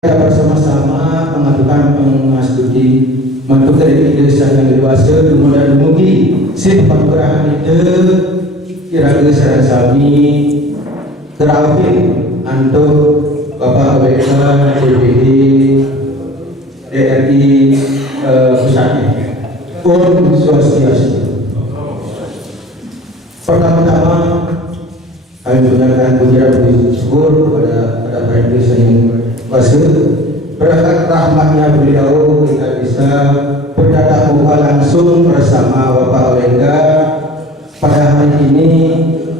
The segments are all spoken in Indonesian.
Kita bersama-sama mengajukan pengastudi bentuk dari desa yang dewasa kemudian dumugi si pengurahan itu kira-kira secara sami terawih untuk Bapak WK DPD DRI pusatnya Om Swastiastu. Pertama-tama kami mengucapkan puji dan syukur kepada para desa yang kuasa berkat rahmatnya beliau kita bisa bertatap muka langsung bersama Bapak Wengga pada hari ini.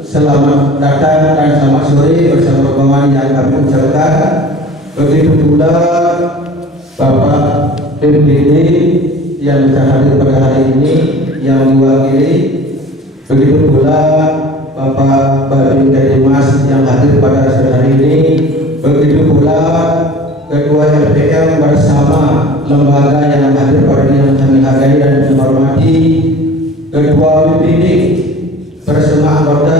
Selamat datang dan selamat sore bersama rombongan yang kami ucapkan. Begitu pula Bapak DPD yang hadir pada hari ini yang diwakili, begitu pula Bapak Babin Kadimas yang hadir pada sore hari ini, begitu pula Ketua RPM bersama lembaga yang hadir pada yang kami hargai dan menghormati, Ketua BPD bersama anggota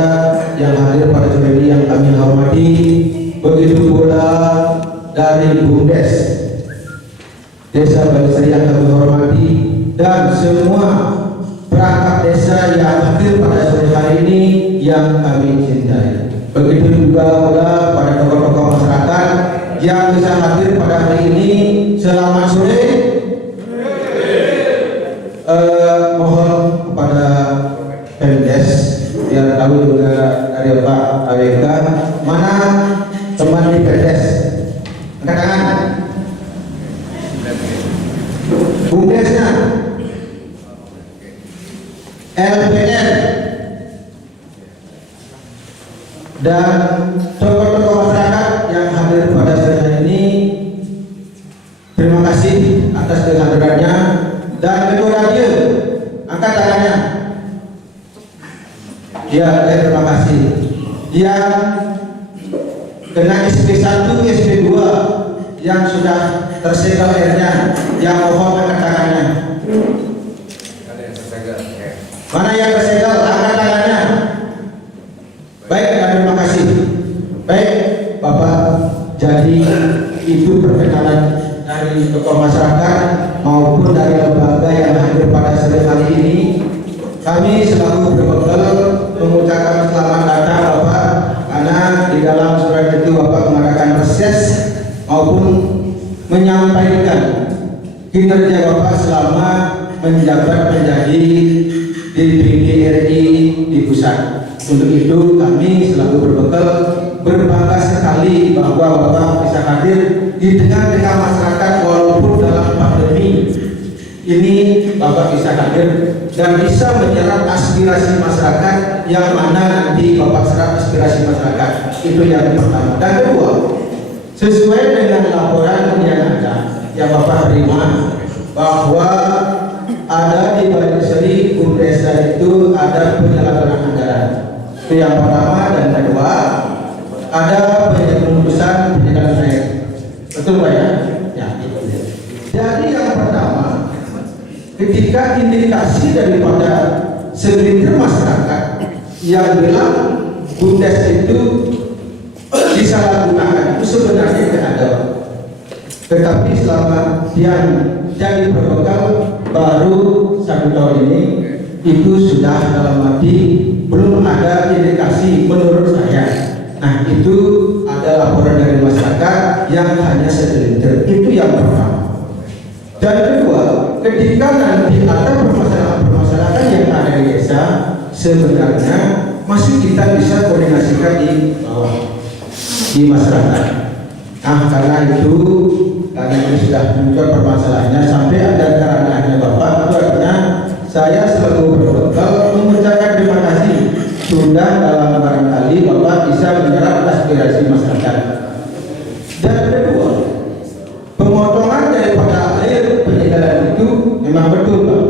yang hadir pada sore ini yang kami hormati, begitu pula dari BUMDes Desa Balisari yang kami hormati, dan semua perangkat desa yang hadir pada sore hari ini yang kami cintai. Begitu juga pula pada tokoh-tokoh masyarakat yang bisa hadir pada hari ini. Selamat sore. Mohon kepada Pemdes biar tahu juga dari Pak AWK mana teman di Pemdes. Angkat tangan. Bumdesnya LPR dan tokoh-tokoh masyarakat yang hadir pada sore hari ini, terima kasih atas kehadirannya. Dan Ketua Radio, angkat tangannya. Ya, terima kasih. Yang kena SP1, SP2 yang sudah tersegel airnya, yang mohon angkat tangannya. Mana yang tersegel, angkat tangannya. Baik, terima kasih. Baik, Bapak, jadi itu perkenalan dari tokoh masyarakat maupun dari lembaga yang hadir pada sore hari ini. Kami selalu berbekal mengucapkan selamat datang Bapak, karena di dalam surat itu Bapak mengadakan reses maupun menyampaikan kinerja Bapak selama menjabat menjadi DPD RI di pusat. Untuk itu kami selalu berbekal berbangga sekali bahwa Bapak bisa hadir di tengah-tengah masyarakat walaupun dalam pandemi ini. Bapak bisa hadir dan bisa menyerap aspirasi masyarakat, yang mana nanti Bapak serap aspirasi masyarakat. Itu yang pertama. Dan kedua, sesuai dengan laporan yang ada yang Bapak terima bahwa ada di Balisari Desa itu ada penyalahgunaan anggaran. Itu yang pertama. Dan kedua, ada penyeluruhan penyegalan air. Betul Pak ya? Ya, itu dia. Jadi yang pertama, ketika indikasi daripada segelintir masyarakat yang bilang BUMDes itu disalahgunakan, itu sebenarnya tidak ada. Tetapi selama yang jadi protokol baru 1 tahun ini, itu sudah dalam arti belum ada indikasi menurut saya. Nah, itu ada laporan dari masyarakat yang hanya segelintir. Itu yang pertama. Dan kedua, ketika nanti ada permasalahan yang ada di desa, sebenarnya masih kita bisa koordinasikan di bawah, di masyarakat. Nah, karena itu sudah muncul permasalahannya sampai ada keranahnya Bapak, itu artinya saya selalu berbekal mengucapkan terima kasih sudah dalam barangkali Bapak bisa menyerap aspirasi masyarakat. Dan kedua, pemotongan daripada air penyegalan itu memang betul Pak,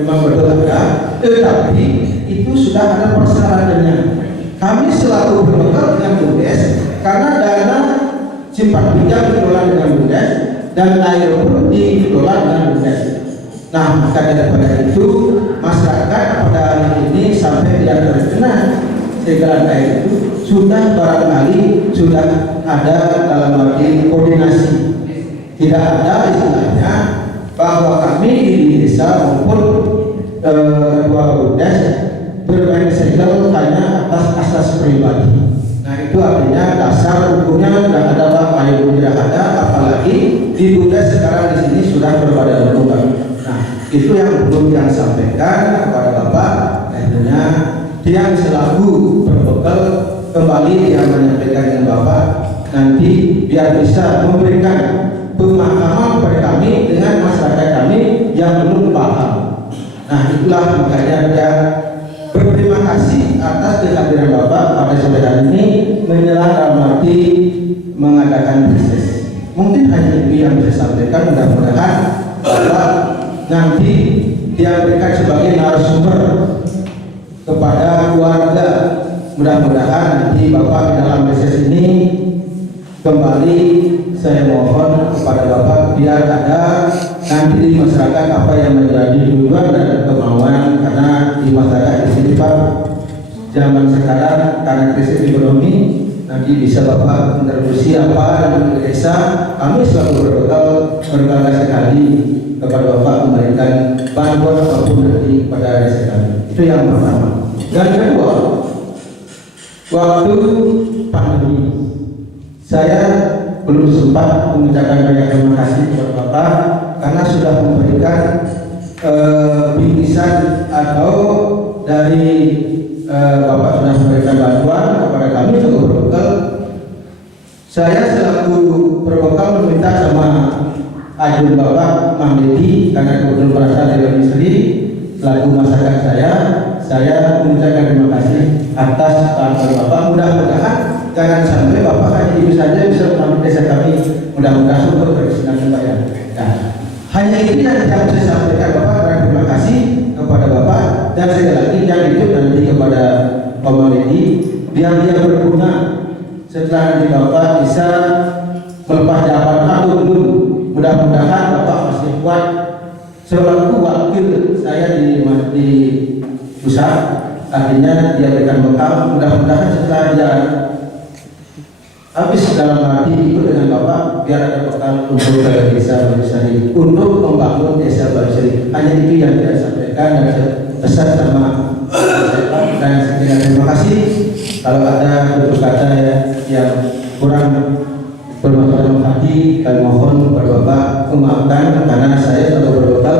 memang betul ada, tetapi itu sudah ada persyaratannya. Kami selalu berbekal dengan BUMDes karena dana simpan pinjam dikelola dengan BUMDes dan air pun dikelola dengan BUMDes. Nah, maka daripada itu masyarakat pada hari ini sampai yang terkena segalan air itu sudah barangkali sudah ada dalam arti koordinasi tidak ada istilahnya bahwa kami di desa maupun ketua BUMDes bermain segel hanya atas asas pribadi. Nah itu artinya dasar hukumnya sudah ada Pak, ayo tidak ada, apalagi di BUMDes sekarang di sini sudah berbadan hukum. Nah itu yang belum yang sampaikan kepada Bapak, tentunya dia selaku berbekal kembali yang menyampaikan dengan Bapak nanti biar bisa memberikan pemahaman kepada kami dengan masyarakat kami yang belum paham. Nah itulah makanya dia berterima kasih atas kehadiran Bapak pada sore hari ini menjelang dalam arti mengadakan proses. Mungkin hanya itu yang saya sampaikan, mudah-mudahan bahwa nanti dia berikan sebagai narasumber kepada keluarga. Mudah-mudahan nanti Bapak di dalam proses ini kembali saya mohon kepada Bapak biar ada nanti di masyarakat apa yang menjadi tujuan dan kemauan, karena di masyarakat di sini Pak zaman sekarang karena krisis ekonomi nanti bisa Bapak kontribusi apa dengan desa. Kami selalu berbangga sekali kepada Bapak memberikan bantuan apapun nanti kepada desa kami. Itu yang pertama. Dan kedua, waktu pandemi saya belum sempat mengucapkan banyak terima kasih kepada Bapak karena sudah memberikan bingkisan atau dari Bapak sudah memberikan bantuan kepada kami untuk berbekal. Saya selaku berbekal meminta sama ajun Bapak Mamedi karena kebetulan berasal dari istri selaku masyarakat saya mengucapkan terima kasih atas bantuan Bapak. Mudah-mudahan jangan sampai Bapak hanya itu saja bisa mengambil desa kami. Mudah-mudahan untuk berkesinambungan Pak ya. Nah, hanya itu yang saya sampaikan Bapak, dan terima kasih kepada Bapak dan sekali lagi yang itu nanti kepada Pak Mamedi biar dia berguna setelah nanti Bapak bisa melepas jabatan atau belum. Mudah-mudahan Bapak masih kuat selaku wakil saya di pusat, artinya dia berikan bekal. Mudah-mudahan setelah dia habis dalam arti ikut dengan Bapak biar ada bekal untuk desa Banyusari, untuk membangun desa Banyusari. Hanya itu yang saya sampaikan dan saya pesan sama dan sekian. Terima kasih. Kalau ada tutur kata yang kurang bermanfaat hati, kami mohon kepada Bapak memaafkan karena saya sudah berbekal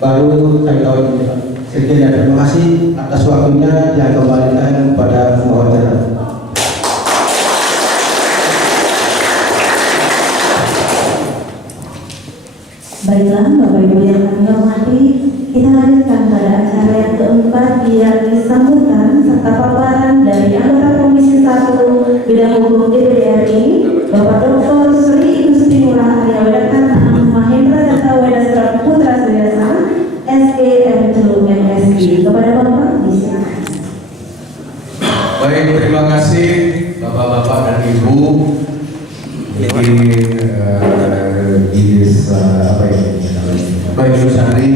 baru kami tahu ini Pak. Sekian dan terima kasih atas waktunya yang kembalikan kepada pemohon jalan. Baiklah Bapak Ibu yang kami hormati, kita lanjutkan pada acara yang keempat, yakni sambutan serta paparan dari anggota Komisi 1 Bidang Hukum DPR RI, Bapak Dr. Sri Igustinura Arya Wedakana Mahendra Data Wedastra Putra Suyasa SEM2 MSI. Kepada Bapak disilakan. Baik, terima kasih Bapak-bapak dan Ibu. Jadi di desa apa ya? Banyusari,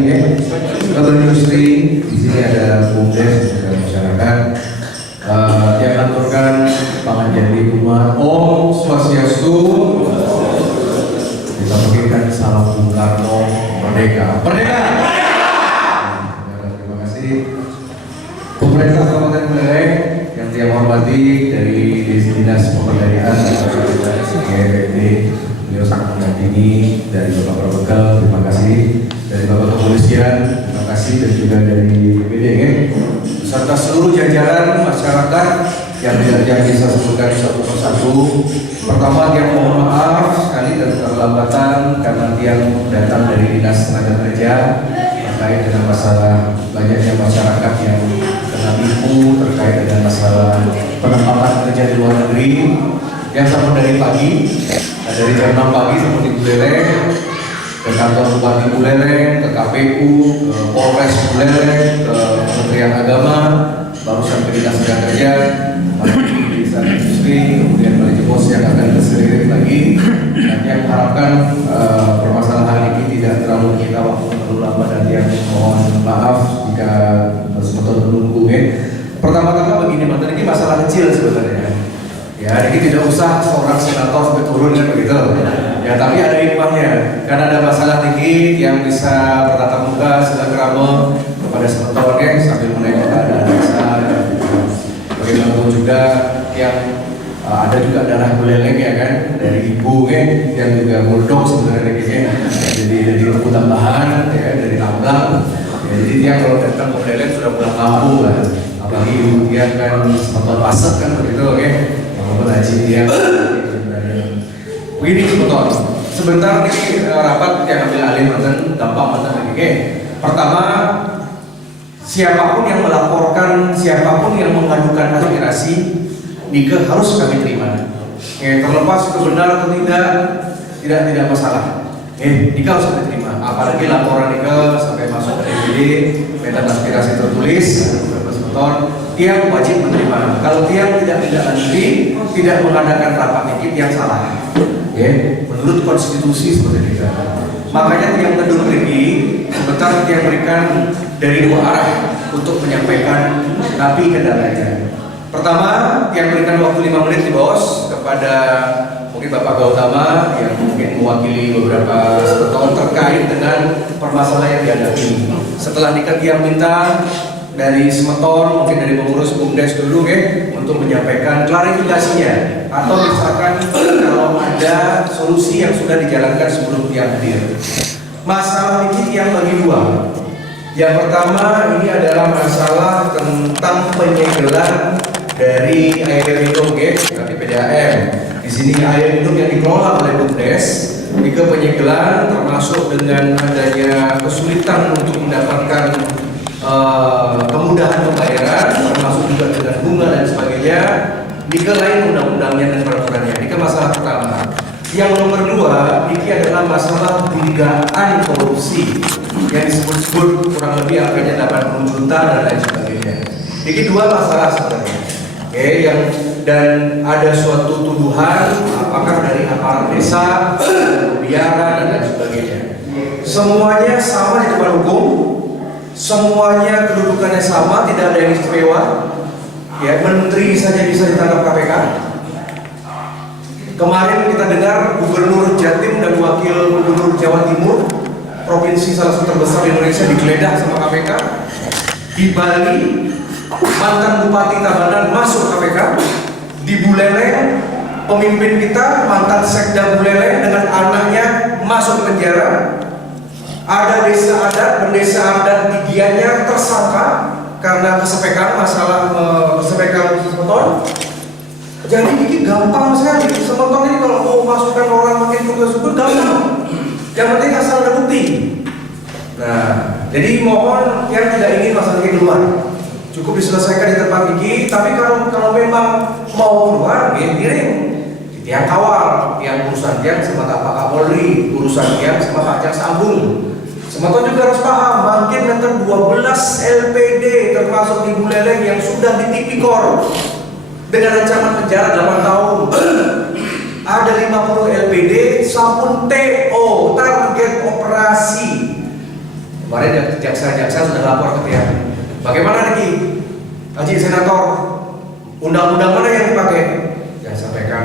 Banyusari. Di sini ada BUMDes dan masyarakat. Yang aturkan Panganjali umat Om Swastiastu. Kita berikan salam Bung Karno, merdeka, merdeka. Terima kasih. Pemerintah Kabupaten Buleleng yang saya hormati dari Dinas Pemberdayaan beliau sangat mendampingi, dari Bapak Berbekal, terima kasih, dari Bapak Kepolisian, terima kasih, dan juga dari BPD beserta seluruh jajaran masyarakat yang tidak bisa sebutkan satu persatu. Pertama, yang mohon maaf sekali dan keterlambatan karena yang datang dari Dinas Tenaga Kerja terkait dengan masalah banyaknya masyarakat yang kena tipu terkait dengan masalah penempatan kerja di luar negeri yang sama dari pagi, dari jam 6 pagi seperti Buleleng ke kantor Bupati Buleleng, ke KPU, ke Polres Buleleng, ke Kementerian Agama, baru sampai Dinas Tenaga Kerja, di Desa Industri, kemudian Balai Pos yang akan terselirik lagi. Dan yang harapkan permasalahan ini tidak terlalu menyita waktu terlalu lama, dan yang mohon maaf jika sebentar menunggu. Pertama-tama begini, materi ini masalah kecil sebenarnya. Ya, ini tidak usah seorang senator sampai turun kan begitu. Ya, tapi tapi ada hikmahnya karena ada masalah dikit yang bisa bertatap muka silaturahmi kepada semeton sambil menengok keadaan desa. Bagaimanapun juga yang ada juga darah buleleng ya kan dari ibu yang juga muldok sebenarnya jadi dari lembu tambahan ya dari tambang ya, jadi dia kalau datang ke buleleng sudah pulang kampung lah, apalagi ibu dia kan semeton pasak kan begitu walaupun haji dia begini semeton sebentar nih rapat yang ambil alih mantan dampak mantan lagi pertama siapapun yang melaporkan, siapapun yang mengadukan aspirasi nikah harus kami terima. Terlepas itu benar atau tidak masalah. Nikah harus kami terima. Apalagi laporan nikah sampai masuk ke DPD, medan aspirasi tertulis, tiang wajib menerima. Kalau tiang tidak lanjuti, tidak mengadakan rapat nikah yang salah. Menurut konstitusi seperti itu. Makanya tiang tedur pergi, sebentar tiang berikan dari dua arah untuk menyampaikan napi kendalanya. Pertama, yang berikan waktu 5 menit di bos kepada mungkin Bapak Gautama yang mungkin mewakili beberapa semeton terkait dengan permasalahan yang dihadapi. Setelah nikah yang minta dari semeton, mungkin dari pengurus BUMDes dulu untuk menyampaikan klarifikasinya atau misalkan kalau ada solusi yang sudah dijalankan sebelum dia hadir. Masalah ini yang bagi dua. Yang pertama ini adalah masalah tentang penyegelan dari air minum dari PDAM. Di sini air minum yang dikelola oleh BUMDes, jika penyegelan termasuk dengan adanya kesulitan untuk mendapatkan kemudahan pembayaran, termasuk juga dengan bunga dan sebagainya, jika lain undang-undangnya dan peraturannya. Ini masalah pertama. Yang nomor dua, ini adalah masalah dugaan korupsi yang disebut-sebut kurang lebih angkanya 80 juta dan lain sebagainya. Ini dua masalah sebenarnya. Dan ada suatu tuduhan apakah dari aparat desa, pembiaran dan lain sebagainya. Semuanya sama di depan hukum, semuanya kedudukannya sama, tidak ada yang istimewa. Menteri saja bisa ditangkap KPK. Kemarin kita dengar Gubernur Jatim dan Wakil Gubernur Jawa Timur, provinsi salah satu terbesar di Indonesia, digeledah sama KPK. Di Bali, mantan Bupati Tabanan masuk KPK. Di Buleleng, pemimpin kita mantan Sekda Buleleng dengan anaknya masuk penjara. Ada desa adat, bendesa adat di Gianyar tersangka karena kesepekan masalah kesepekan semeton. Jadi ini gampang sekali. Semeton ini kalau mau masukkan orang makin syukur gampang. Yang penting asal ada bukti. Nah, jadi mohon yang tidak ingin masalah ini keluar, cukup diselesaikan di tempat ini. Tapi kalau memang mau keluar, giring di tiang kawal, tiang urusan tiang sama Pak Kapolri, urusan tiang sama Pak Jaksa Agung. Semeton juga harus paham, makin meter 12 LPD termasuk di Buleleng yang sudah di tipikor dengan ancaman penjara 8 tahun. Ada 50 LPD sampun TO, target operasi. Kemarin jaksa sudah lapor ke tiang. Bagaimana nih, Haji Senator? Undang-undang mana yang dipakai? Jangan sampaikan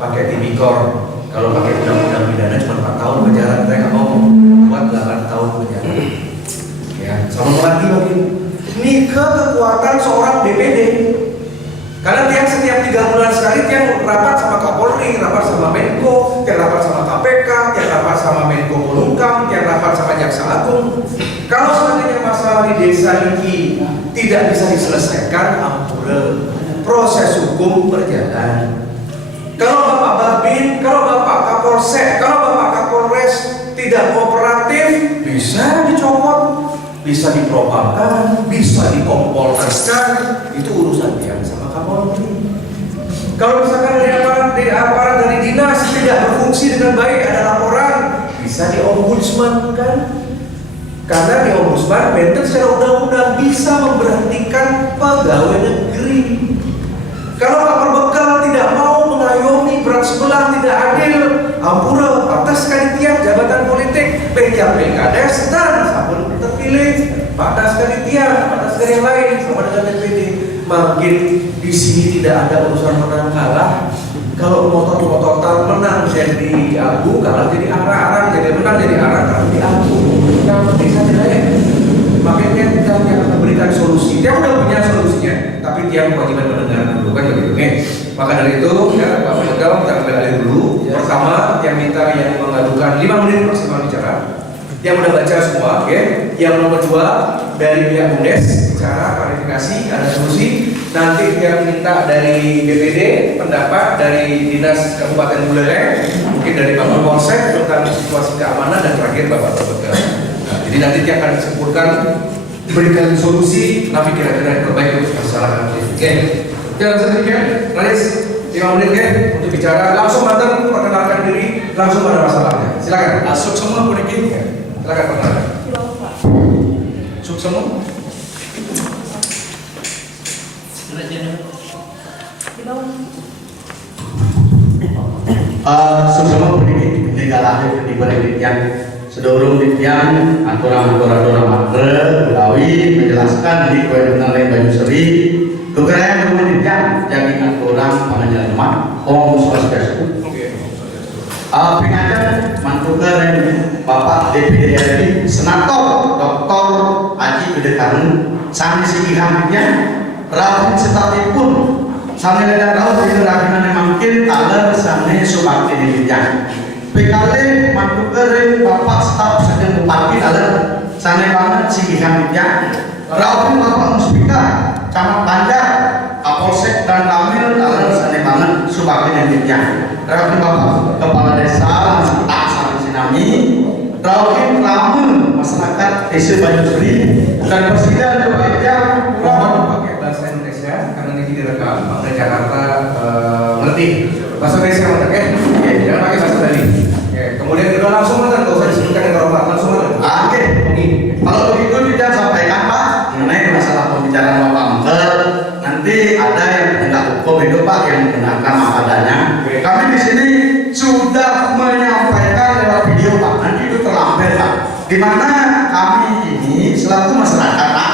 pakai tipikor. Kalau pakai undang-undang pidana cuma 4 tahun penjara, kita nggak mau buat 8 tahun penjara. Sama lagi ini kekuatan seorang DPD. Karena tiang setiap 3 bulan sekali tiang rapat sama Kapolri, rapat sama Menko, tiang rapat sama KPK, tiang rapat sama Menko Polhukam, tiang rapat sama Jaksa Agung. Kalau seandainya masalah di desa ini tidak bisa diselesaikan, ampun, proses hukum berjalan. Kalau Bapak Babin, kalau Bapak Kapolsek, kalau Bapak Kapolres tidak kooperatif, bisa dicopot, bisa dipropamkan, bisa dikompolreskan, itu urusan dia sama Kapolri. Kalau misalkan dari aparat dari dinas tidak berfungsi dengan baik, ada laporan, bisa di ombudsman kan? Karena di ombudsman maintain secara undang-undang bisa memberhentikan pegawai negeri. Kalau Pak Perbekal tidak mau mengayomi berat sebelah tidak adil, ampura atas sekali tiang jabatan politik, pejam pilkades dan sabun terpilih, pada sekali tiang, pada sekali yang lain sama dengan DPD. Makin di sini tidak ada urusan menang kalah, Kalau motor-motor menang jadi abu, kalah jadi arang-arang, jadi menang jadi arang, kalah jadi abu. Kita bisa tidak ya? Makanya kita yang akan memberikan solusi. Dia udah punya solusinya, tapi dia kewajiban mendengar dulu kan begitu. Oke. Maka dari itu ya Pak Pegal kita ambil alih dulu. Pertama yang minta yang mengadukan 5 menit maksimal bicara. Yang udah baca semua, oke. Yang nomor 2 dari pihak Bumdes bicara klarifikasi ada solusi. Nanti yang minta dari BPD pendapat dari Dinas Kabupaten Buleleng, mungkin dari Bapak Polsek tentang situasi keamanan dan terakhir Bapak Pegal. Jadi nanti dia akan disebutkan diberikan solusi, tapi kira-kira yang terbaik untuk masyarakat. Oke, jangan sedikit, Laris 5 menit ya untuk bicara. Langsung datang perkenalkan diri, langsung ada masalahnya. Silakan. Masuk semua politik. Silakan perkenalkan. Masuk semua. Semua politik legal akhir di penelitian sedorong ditian aturan-aturan makro Betawi menjelaskan di kewenangan lain Banyu Seri keberanian penelitian jadi aturan pengenyalaman Swastiastu. Pengajar mantuker Bapak DPD RI Senator Dr. Haji Bedekaran sami sigi hamitnya rawin setatipun sami ledan rawat ini rakinan mangkin taler sami subakti penelitian. PKL mantuker Bapak staf sedang bupati taler sami banget sigi hamitnya rawin Bapak Muspika Camat Banjar Kapolsek dan Ramil taler sami banget subakti penelitian. Rawin Bapak Kepala Desa tak sama sinami rawin ramen masyarakat Desa Banyu Seri dan Presiden Jawa Mohon pakai bahasa Indonesia karena ini direkam, makanya Jakarta mengerti bahasa Indonesia oke? Jangan pakai bahasa Bali. Kemudian kita langsung nggak usah disebutkan yang terhormat, langsung Oke. Kalau begitu tidak sampaikan Pak mengenai masalah pembicaraan Bapak Menteri. Nanti ada yang penegak hukum itu Pak yang menggunakan apa adanya. Kami di sini sudah menyampaikan lewat video Pak. Nanti itu terlampir Pak. Di mana kami ini selaku masyarakat Pak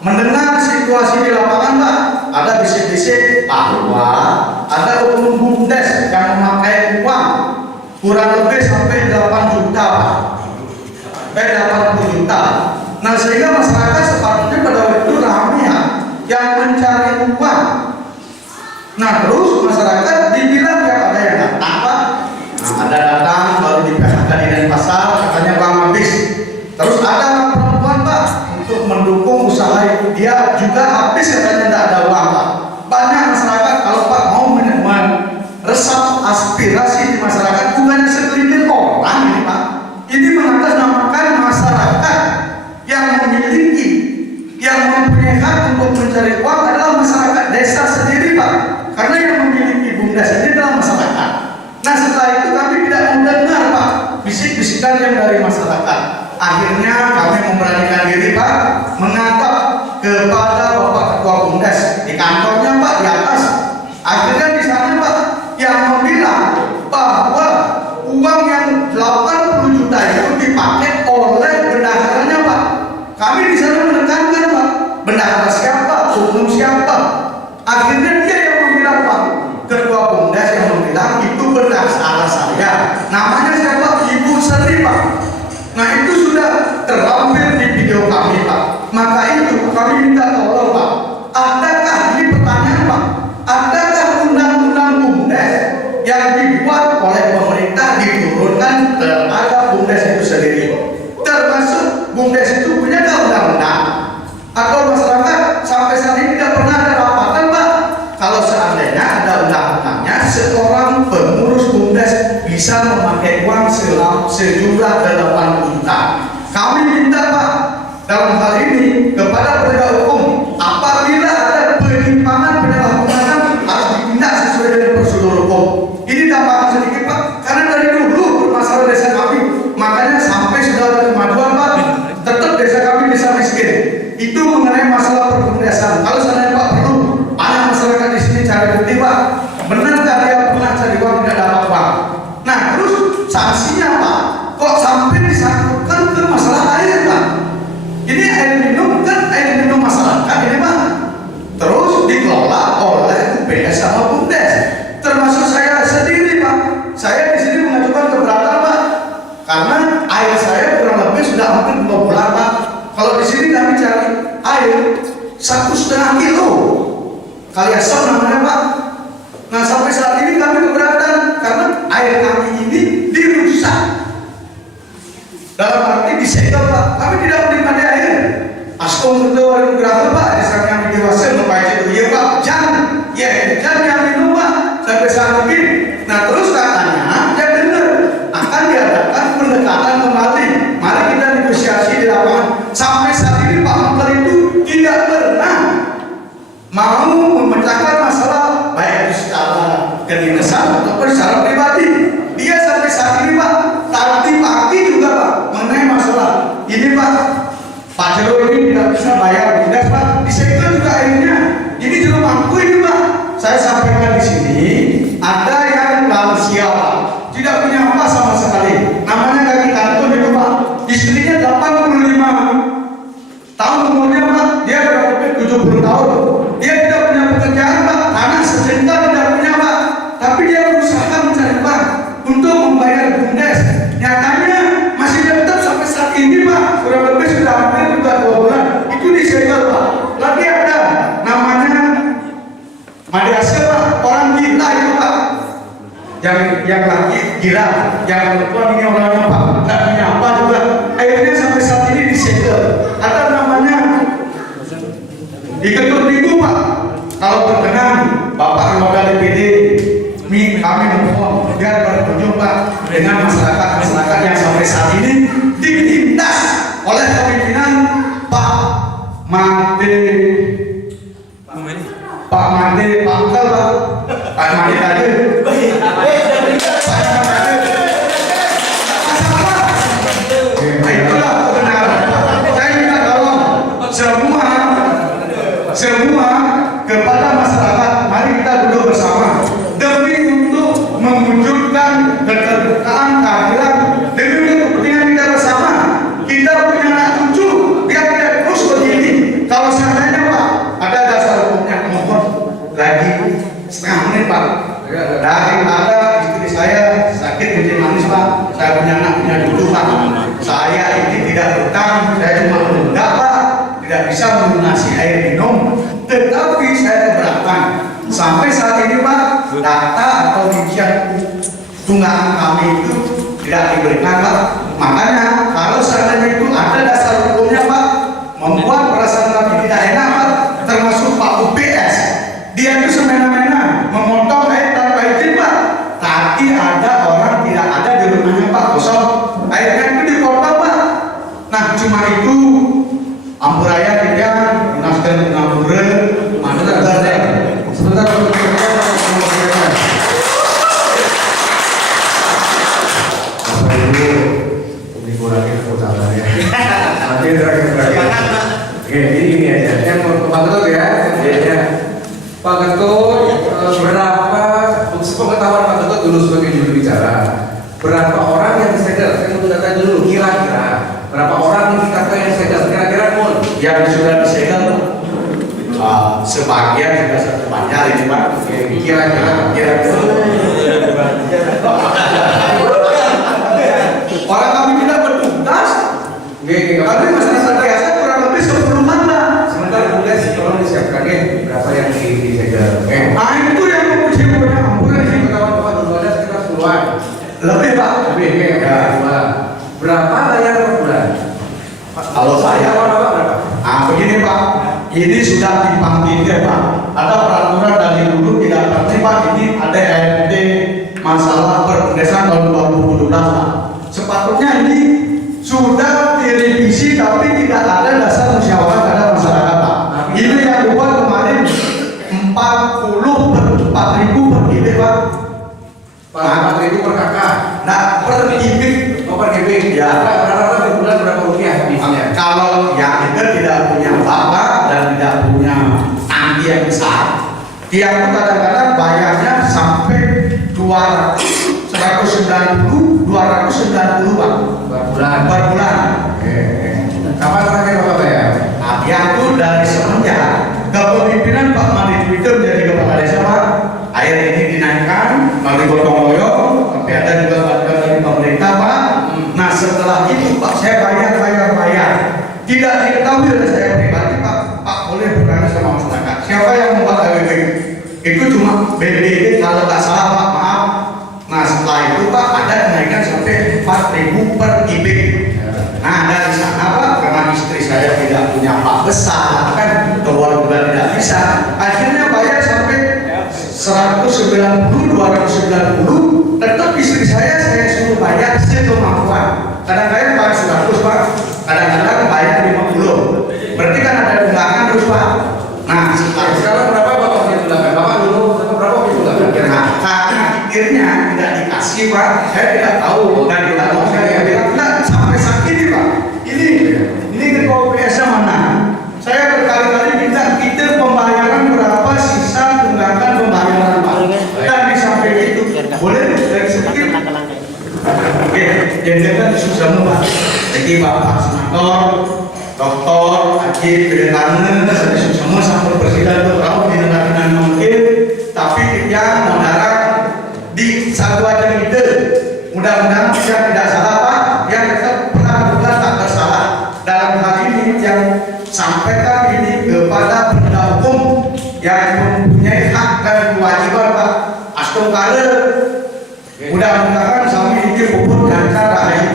mendengar situasi di lapangan Pak. Ada bisik-bisik bahwa ada oknum Bumdes yang memakai uang kurang lebih sampai 8 juta Pak. 80 juta. Nah sehingga masyarakat sepatutnya pada waktu itu ramai ya yang mencari uang. Nah terus masyarakat dibilang ya ada yang datang Pak. Nah, ada datang baru di PHK di Denpasar katanya uang habis. Terus ada perempuan Pak untuk mendukung usaha itu dia juga habis katanya tidak ada uang Pak. Banyak masyarakat kalau Pak mau meresap aspirasi di masyarakat bukannya segelintir orang ini Pak. Ini mengatasnamakan masyarakat yang memiliki, yang mempunyai hak untuk mencari uang adalah masyarakat desa sendiri Pak. Karena yang memiliki Bumdes ini adalah masyarakat. Nah setelah itu kami tidak mendengar Pak bisik-bisikan yang dari masyarakat. Akhirnya kami memberanikan diri Pak menghadap kepada Bapak Ketua Bumdes di kantornya Pak di atas. Akhirnya di sana Pak yang membilang bahwa uang yang 80 juta itu dipakai oleh bendaharanya Pak. Kami di sana menekankan Pak, bendahara siapa, umum siapa. Akhirnya dia yang membilang Pak, Ketua Bumdes yang membilang itu bendahara saya. Namanya siapa? Ibu Seri Pak. Nah itu sudah terlampir di video kami Pak. Maka itu kami minta tolong Pak. Adakah ini pertanyaan Pak? Adakah undang-undang Bumdes yang dibuat oleh pemerintah diturunkan kepada Bumdes itu sendiri? Termasuk Bumdes itu punya undang-undang? Atau masyarakat sampai saat ini tidak pernah ada rapatan Pak? Kalau seandainya ada undang-undangnya, seorang pengurus Bumdes bisa memakai uang sejumlah 80 juta. Kami minta Pak dalam hal ini kepada penegak hukum, apabila ada penyimpangan penyalahgunaan harus ditindak sesuai dengan prosedur hukum. Ini tambahan sedikit Pak, karena dari dulu bermasalah desa kami, makanya sampai sudah ada kemajuan Pak, tetap desa kami desa miskin. Itu mengenai masalah perbumdesan. Kalau seandainya Pak perlu, banyak masyarakat di sini cari bukti Pak. Benarkah dia pernah cari uang tidak dapat uang? Nah terus sanksinya Pak, kok sampai disangkutkan ke masalah air Pak? Ini air minum kan air minum masyarakat ini Pak. Terus dikelola oleh BPD sama Bumdes. Termasuk saya Kalau di sini kami cari air 1,5 kilo kali asap namanya Pak. Nah sampai saat ini kami keberatan karena air kami ini dirusak. Dalam arti disegel Pak. Kami tidak menikmati air. Askom itu orang berapa Pak? Desa yang dewasa membaca itu ya Pak. Jangan yang minum Pak sampai saat ini. Nah terus katanya ya benar akan diadakan pendekatan kembali. Mari kita negosiasi di lapangan. Sampai saat ini Pak Menteri itu tidak pernah mau memecahkan masalah baik itu secara kedinasan ataupun secara pribadi. Dia sampai saat ini Pak tadi pagi juga Pak mengenai masalah ini Pak Jero ini tidak bisa bayar dinas Pak, disegel juga airnya. Ini juga mampu ini Pak. Saya sampaikan di sini ada yang lansia Pak, tidak punya apa sama sekali. Namanya kaki kantor itu Pak, istrinya 85 tahun umurnya Pak, dia berapa 70 tahun. Dia tidak punya pekerjaan Pak, tanah sejuta tidak punya Pak, tapi dia berusaha mencari Pak untuk membayar BUMDes. Nyatanya masih tetap sampai saat ini Pak, kurang lebih sudah hampir juga 2 bulan itu disegel Pak. Lagi ada namanya Madrasah Pak, orang gila itu Pak. Yang laki gila, yang perempuan ini orangnya Pak, nggak punya apa juga. Akhirnya sampai saat ini disegel. Ada namanya di Ketua Minggu Pak. Kalau berkenan Bapak Lembaga DPD, kami mohon biar berkunjung Pak dengan masyarakat yang sampai saat ini ditindas oleh pimpinan Pak Made Pangkal Pak Made tadi. Itulah kebenaran. Saya minta tolong semua kepada masyarakat, mari kita duduk bersama demi untuk mewujudkan keterbukaan keadilan demi kepentingan kita bersama. Kita punya anak cucu biar tidak terus begini. Kalau seandainya Pak ada dasar hukumnya, mohon lagi setengah menit Pak. Daripada istri saya sakit kencing manis Pak, saya punya anak punya cucu Pak. Saya ini tidak berutang, saya cuma menunda Pak, tidak bisa melunasi air minum. Tetapi saya keberatan sampai saat ini Pak data atau rincian tunggakan kami itu tidak diberikan Pak. Makanya kalau seandainya itu ada dasar hukumnya Pak membuat perasaan kami tidak enak Pak, termasuk Pak UPS, dia itu semena-mena memotong air tanpa izin Pak. Tadi ada orang tidak ada di rumahnya Pak kosong, airnya itu dipotong Pak. Nah cuma itu Ampuraya tidak nasdem ngapura mana Sebentar Bapak Ibu, ini kurangin keutamaan ya. Nanti terakhir. Oke, ini aja. Yang Pak Ketut ya. Pak Ketut, berapa sepengetahuan Pak Ketut dulu sebagai juru bicara, berapa orang yang disegel? Saya mau data dulu, kira-kira berapa orang yang kita yang disegel? Kira-kira pun yang sudah disegel sebagian juga satu banyak ini Pak. Kira-kira orang kami tidak bertuntas. Kami masyarakat biasa kurang lebih 10 Pak. sebentar boleh sih tolong disiapkan ya berapa yang disegel. Itu yang menguji ambulan sih. Kawan Pak dulu ada sekitar 10-an. Lebih Pak. Lebih ya. Berapa bayar per bulan? Kalau saya berapa? begini Pak, ini sudah dipanggil Pak. Ada peraturan dari dulu tidak pasti Pak. Ini ada RT masalah perpendesan tahun 2017 Pak. Sepatutnya ini sudah direvisi tapi tidak ada dasar musyawarah pada masyarakat Pak. Ini yang dibuat kemarin 40 per 4.000 per kilo Pak. 4.000 per kakak. Nah per kubik. Per kubik. Ya. Rata-rata per bulan berapa rupiah habisnya? Kalau yang itu tidak punya bapak dan tidak punya tangki yang besar, dia pun kadang-kadang bayarnya sampai 190 Pak per bulan. Kapan terakhir Bapak bayar? Yang itu dari semenjak kepemimpinan Pak Madi Twitter menjadi kepala desa Pak, air ini dinaikkan melalui gotong royong, tapi ada juga bantuan dari pemerintah Pak. Nah setelah itu Pak saya bayar. Tidak tidak diketahui oleh saya pribadi, Pak boleh bertanya sama masyarakat. Siapa yang membuat AWB? Itu cuma BBB kalau nggak salah Pak, maaf. Nah setelah itu Pak ada kenaikan sampai 4.000 per IB. Nah dari sana Pak, karena istri saya tidak punya Pak besar kan, keluar juga tidak bisa, akhirnya bayar sampai 190, 290. Tetap istri saya suruh bayar sekemampuan. Kadang-kadang bayar 100 Pak, kadang-kadang bayar 50. Berarti kan ada tunggakan terus Pak. Nah Sekarang berapa Bapak punya tunggakan? Bapak dulu berapa punya tunggakan? nah, karena akhirnya tidak dikasih Pak, saya tidak tahu dan tidak mau saya bilang tidak sampai saat ini Pak. Ini KPS mana? Saya berkali-kali minta kita pembayaran berapa sisa tunggakan pembayaran Pak. Dan di samping itu boleh dari sedikit. Oke, jadi kan susah Pak. Jadi Bapak Senator, Doktor, Haji, Bidana, saya semua sampai presiden bertahu di negara mungkin, tapi yang mendarat di satu aja ide. Mudah-mudahan bisa tidak salah Pak, yang tetap pernah juga tak bersalah. Dalam hal ini yang sampaikan ini kepada penegak hukum yang mempunyai hak dan kewajiban Pak. Astungkala, mudah-mudahan kami ini puput dan cara ini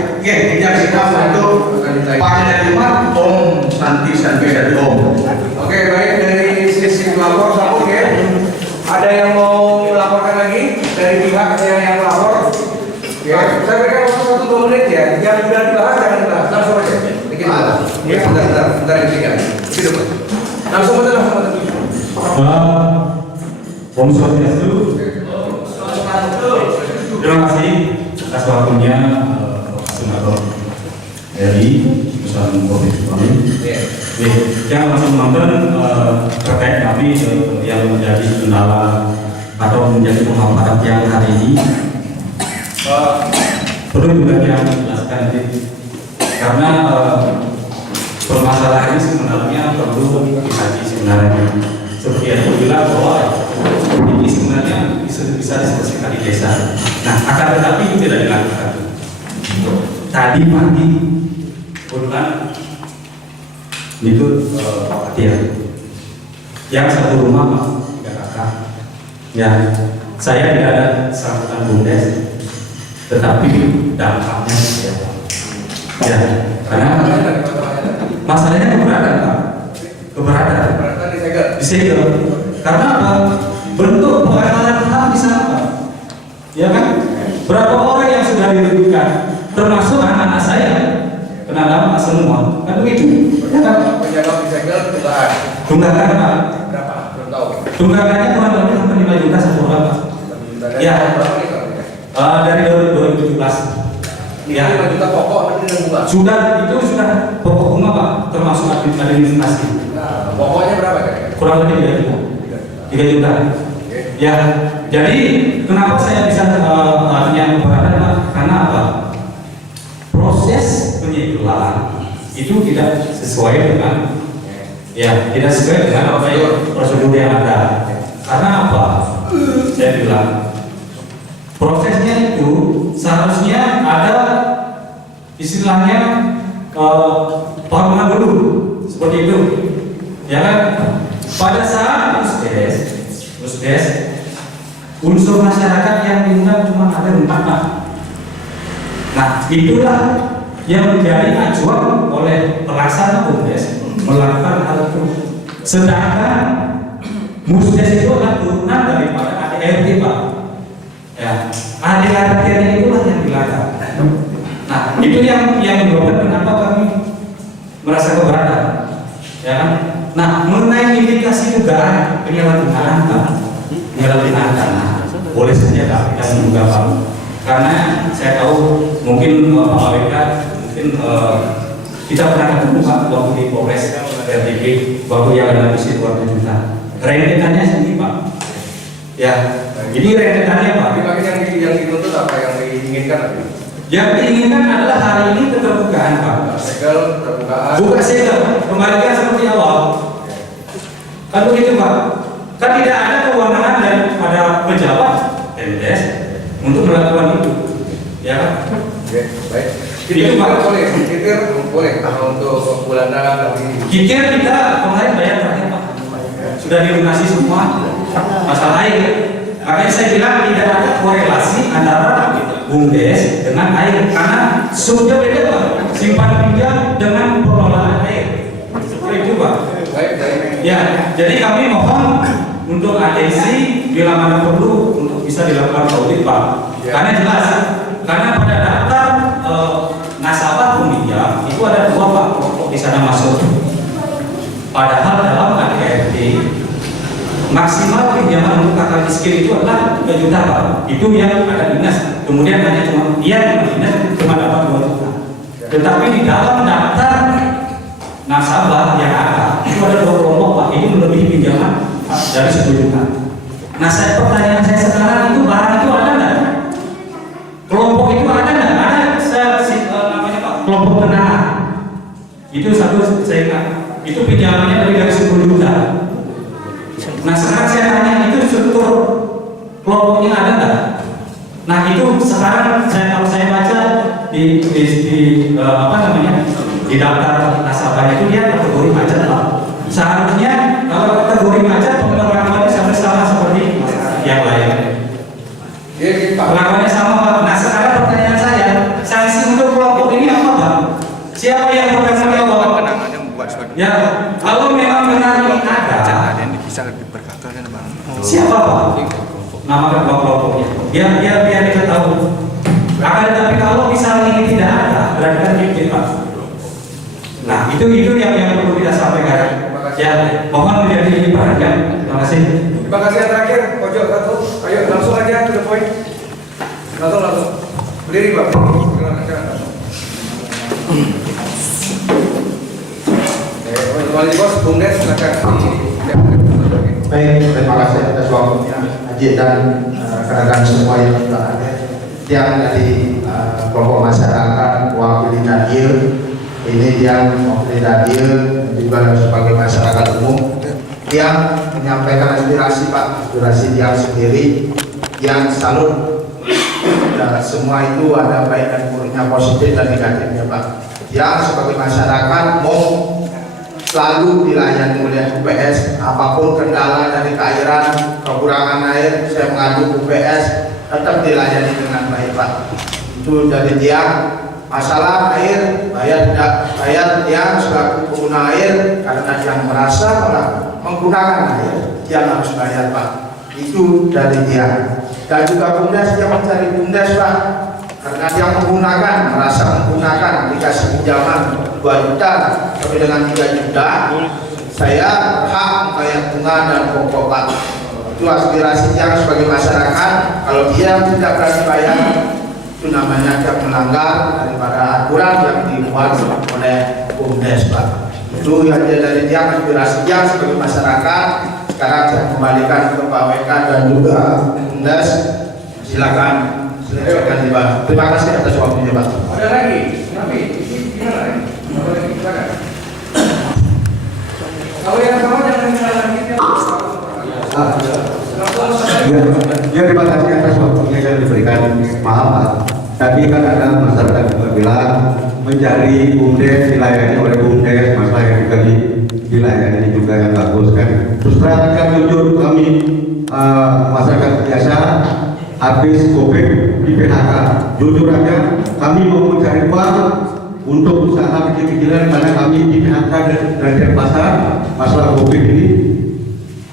yang kita untuk Panglima Om Santi Santi Om. Oke, baik, dari sisi pelapor satu ya. Ada yang mau melaporkan lagi dari pihak yang melapor? Ya, saya berikan waktu 1-2 menit ya. Yang sudah dibahas jangan dibahas. Langsung aja. Dikit dulu. Ya, bentar dikit. Gitu, Pak. Langsung aja. Om Swastiastu. Terima kasih atas waktunya Bapak Senator dari Perusahaan Provinsi kami. Yang langsung menonton terkait kami yang menjadi kendala atau menjadi pemaparan yang hari ini perlu juga yang menjelaskan karena permasalahan ini sebenarnya perlu dikaji sebenarnya. Seperti yang saya bilang bahwa ini sebenarnya bisa diselesaikan di desa. Nah, akan tetapi itu tidak dilakukan. Tadi pagi kebetulan itu dia yang satu rumah Pak, 3 kakak. Ya, saya tidak ada sambutan bumdes, tetapi dampaknya ya, karena masalahnya keberatan Pak, keberatan disegel. Karena apa? Bentuk pelanggaran HAM di sana, ya kan? Berapa orang yang sudah dirugikan, termasuk anak-anak saya kena dampak semua, kan begitu? Ya kan? Penyebab disegel tunggakan. Tunggakan Pak, Berapa? Belum tahu. tunggakannya kurang lebih sampai 5 juta satu orang Pak. Ya. Dari 2017. Ya, 5 juta pokok nanti dengan bunga. Sudah itu sudah pokok bunga Pak, termasuk administrasi. Nah, pokoknya berapa kira-kira? Kurang lebih 3 juta. 3 juta. Ya, jadi kenapa saya bisa artinya keberatan Pak? Karena apa? Proses penyegelan itu tidak sesuai dengan tidak sesuai dengan apa yang prosedur yang ada. Karena apa? Saya bilang prosesnya itu seharusnya ada istilahnya parlemen dulu seperti itu, ya kan? Pada saat Pusdes unsur masyarakat yang diundang cuma ada 4 Pak. Nah itulah yang menjadi acuan oleh pelaksana Pusdes melakukan hal itu. Sedangkan Pusdes itu adalah turunan daripada ADRT Pak. Ya, ADRT-nya itulah yang dilanggar. Nah, itu yang menyebabkan kenapa kami merasa keberatan. Ya kan? Nah, mengenai indikasi dugaan penyalahgunaan tanah, boleh saja Pak yang menduga Pak. Karena saya tahu mungkin Pak AWK mungkin kita pernah ketemu Pak waktu di Polres RTP bahwa yang ada di situ 2 juta. Rentetannya sendiri Pak. Ya, jadi rentetannya Pak. Tapi yang dituntut apa yang diinginkan apa? Yang diinginkan adalah hari ini keterbukaan Pak. Segel, terbukaan. Bukan segel, kembalikan seperti awal. Kan begitu Pak. Kan tidak ada kewenangan daripada pejabat MDS untuk melakukan itu. Ya kan? Oke, baik. Kitir Itu Pak. boleh, kitir boleh kalau untuk bulanan tapi Kitir kita kemarin bayar terakhir Pak. Sudah dilunasi semua masalah air. Makanya saya bilang tidak ada korelasi antara BUMDes dengan air karena sumbernya beda Pak. Simpan pinjam dengan pengelolaan air. Seperti itu Pak. baik dari Ya, jadi kami mohon untuk atensi bila mana perlu untuk bisa dilakukan audit Pak. Ya. Karena jelas, karena pada daftar nasabah peminjam itu ada 2 Pak kelompok di sana masuk. Padahal dalam KDRT maksimal pinjaman untuk kakak miskin itu adalah 3 juta Pak. Itu yang ada dinas. Kemudian hanya cuma dinas cuma dapat 2 juta. Tetapi di dalam daftar nasabah yang ada itu ada 2 kelompok Pak. Ini melebihi pinjaman dari 10 juta. Nah, pertanyaan saya sekarang itu barang itu ada nggak? Kelompok itu ada nggak? Ada namanya Pak kelompok kenal. Itu satu saya ingat. Itu pinjamannya lebih dari 10 juta. Nah sekarang saya tanya itu struktur kelompoknya ada nggak? Nah itu sekarang kalau saya baca di apa namanya di daftar nasabahnya itu dia kategori macet Pak. Seharusnya kalau kategori macet penerapannya sama seperti yang lain. Penerapannya sama Pak. Nah sekarang pertanyaan saya, sanksi untuk kelompok ini apa Pak? Siapa yang bertanggung jawab? Ya, kalau memang benar ini ada, siapa Pak? Nama kedua kelompoknya. Biar kita tahu. Akan tetapi kalau misalnya ini tidak ada, berarti kan fiktif Pak. Nah, itu yang perlu kita sampaikan. Ya, mohon menjadi perhatian. Terima kasih. Terima kasih yang terakhir, pojok satu. Ayo langsung aja to the point. Langsung. Berdiri Pak. Wali Bos, BUMDes silakan. Baik, terima kasih atas waktunya Haji dan rekan-rekan semua yang sudah ada. Yang dari kelompok masyarakat wakil Nadir, ini yang wakil Nadir juga sebagai masyarakat umum yang menyampaikan aspirasi Pak, aspirasi yang sendiri yang salut. Dan semua itu ada baik dan buruknya, positif dan negatifnya Pak. Yang sebagai masyarakat mau selalu dilayani oleh UPS, apapun kendala dari keairan, kekurangan air, saya mengadu UPS, tetap dilayani dengan baik Pak. Itu jadi tiang masalah air, bayar yang selaku pengguna air karena yang merasa menggunakan air, yang harus bayar Pak. Itu dari tiang. Dan juga BUMDes yang mencari BUMDes Pak, karena yang menggunakan, merasa menggunakan, dikasih pinjaman 2 juta sampai dengan 3 juta, saya hak membayar bunga dan pokok Pak. Itu aspirasi yang sebagai masyarakat. Kalau dia tidak berani bayar, itu namanya dia melanggar daripada aturan yang dibuat oleh BUMDes Pak. Itu yang dari dia aspirasi yang sebagai masyarakat. Sekarang saya kembalikan ke Pak WK dan juga BUMDes. Silakan. Terima kasih atas waktunya Pak. Ada lagi? Tapi gimana? Silakan. Kalau yang sama jangan lagi. Ya, terima kasih atas waktunya yang diberikan. Maaf Pak, tadi kan ada masyarakat juga bilang mencari BUMDes, dilayani oleh BUMDes, masalah yang juga dilayani juga yang bagus kan. Terus terang kan jujur kami masyarakat biasa habis COVID di PHK, jujur aja kami mau mencari uang untuk usaha kecil-kecilan karena kami di PHK dari pasar masalah COVID ini.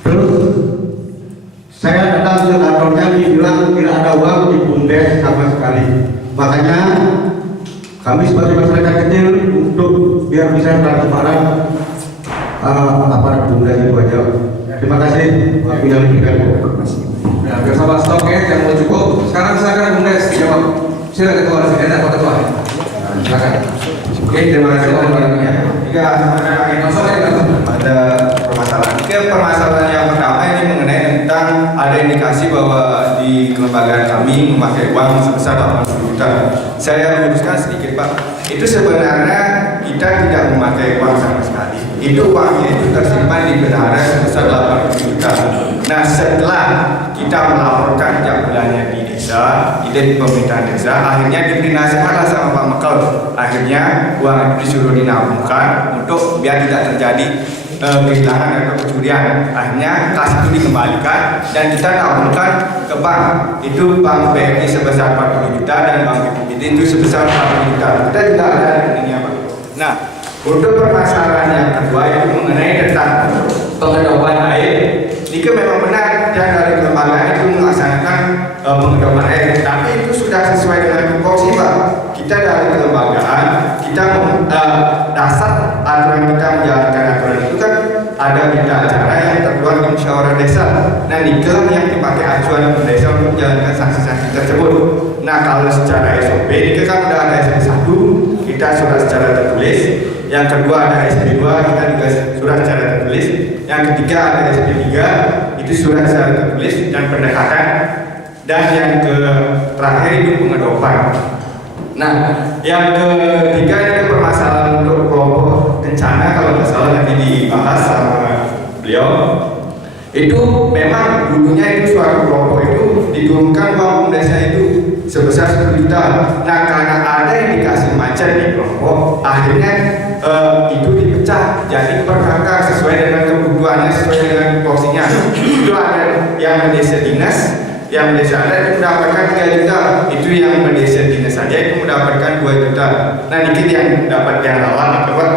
Terus saya datang ke kantornya dibilang tidak ada uang di BUMDes sama sekali. Makanya kami sebagai masyarakat kecil untuk biar bisa transparan aparat BUMDes itu aja. Terima kasih waktu yang diberikan. Ya, biar sama stok yang mau cukup. Sekarang silakan BUMDes dijawab. Silakan ketua residen atau ketua. Silakan. Oke, terima kasih waktunya. Jika ada permasalahan. Permasalahan yang pertama ini mengenai tentang ada indikasi bahwa di kelembagaan kami memakai uang sebesar 80 juta. Saya luruskan sedikit Pak. Itu sebenarnya kita tidak memakai uang sama sekali. Itu uangnya itu tersimpan di bendahara sebesar 80 juta. Nah setelah kita melaporkan tiap bulannya di desa, ide di pemerintahan desa, akhirnya diberi nasihat sama Pak Mekel. Akhirnya uang itu disuruh dinabungkan untuk biar tidak terjadi kehilangan atau pencurian. Akhirnya kas itu dikembalikan dan kita tabungkan ke bank. Itu bank BRI sebesar 40 juta dan bank BPD itu sebesar 40 juta. Kita juga ada rekeningnya Pak. Nah, untuk permasalahan yang kedua itu mengenai tentang pengedopan air. Jika memang benar yang dari kelembagaan itu melaksanakan pengedopan air, tapi itu sudah sesuai dengan tupoksi Pak. Kita dari kelembagaan, kita dasar aturan kita menjalankan aturan itu kan ada berita acara yang tertuang di musyawarah desa. Nah, inilah yang dipakai acuan desa untuk menjalankan sanksi-sanksi tersebut. Nah, kalau secara SOP, ini kan udah ada SP1, kita sudah secara tertulis. Yang kedua ada SP2, kita juga sudah secara tertulis. Yang ketiga ada SP3, itu sudah secara tertulis dan pendekatan. Dan yang terakhir itu pengedopan. Nah, yang ketiga itu permasalahan untuk kelompok kencana, kalau nggak salah nanti dibahas sama beliau. Itu memang dulunya itu suatu kelompok itu diturunkan uang desa itu sebesar 10 juta. Nah, karena ada indikasi macet di kelompok, akhirnya itu dipecah jadi per kakak sesuai dengan kebutuhannya, sesuai dengan porsinya. Itu ada yang desa dinas, yang desa ada itu mendapatkan 3 juta, itu yang desa dinas saja itu mendapatkan 2 juta. Nah, dikit yang dapat yang lawan Pak.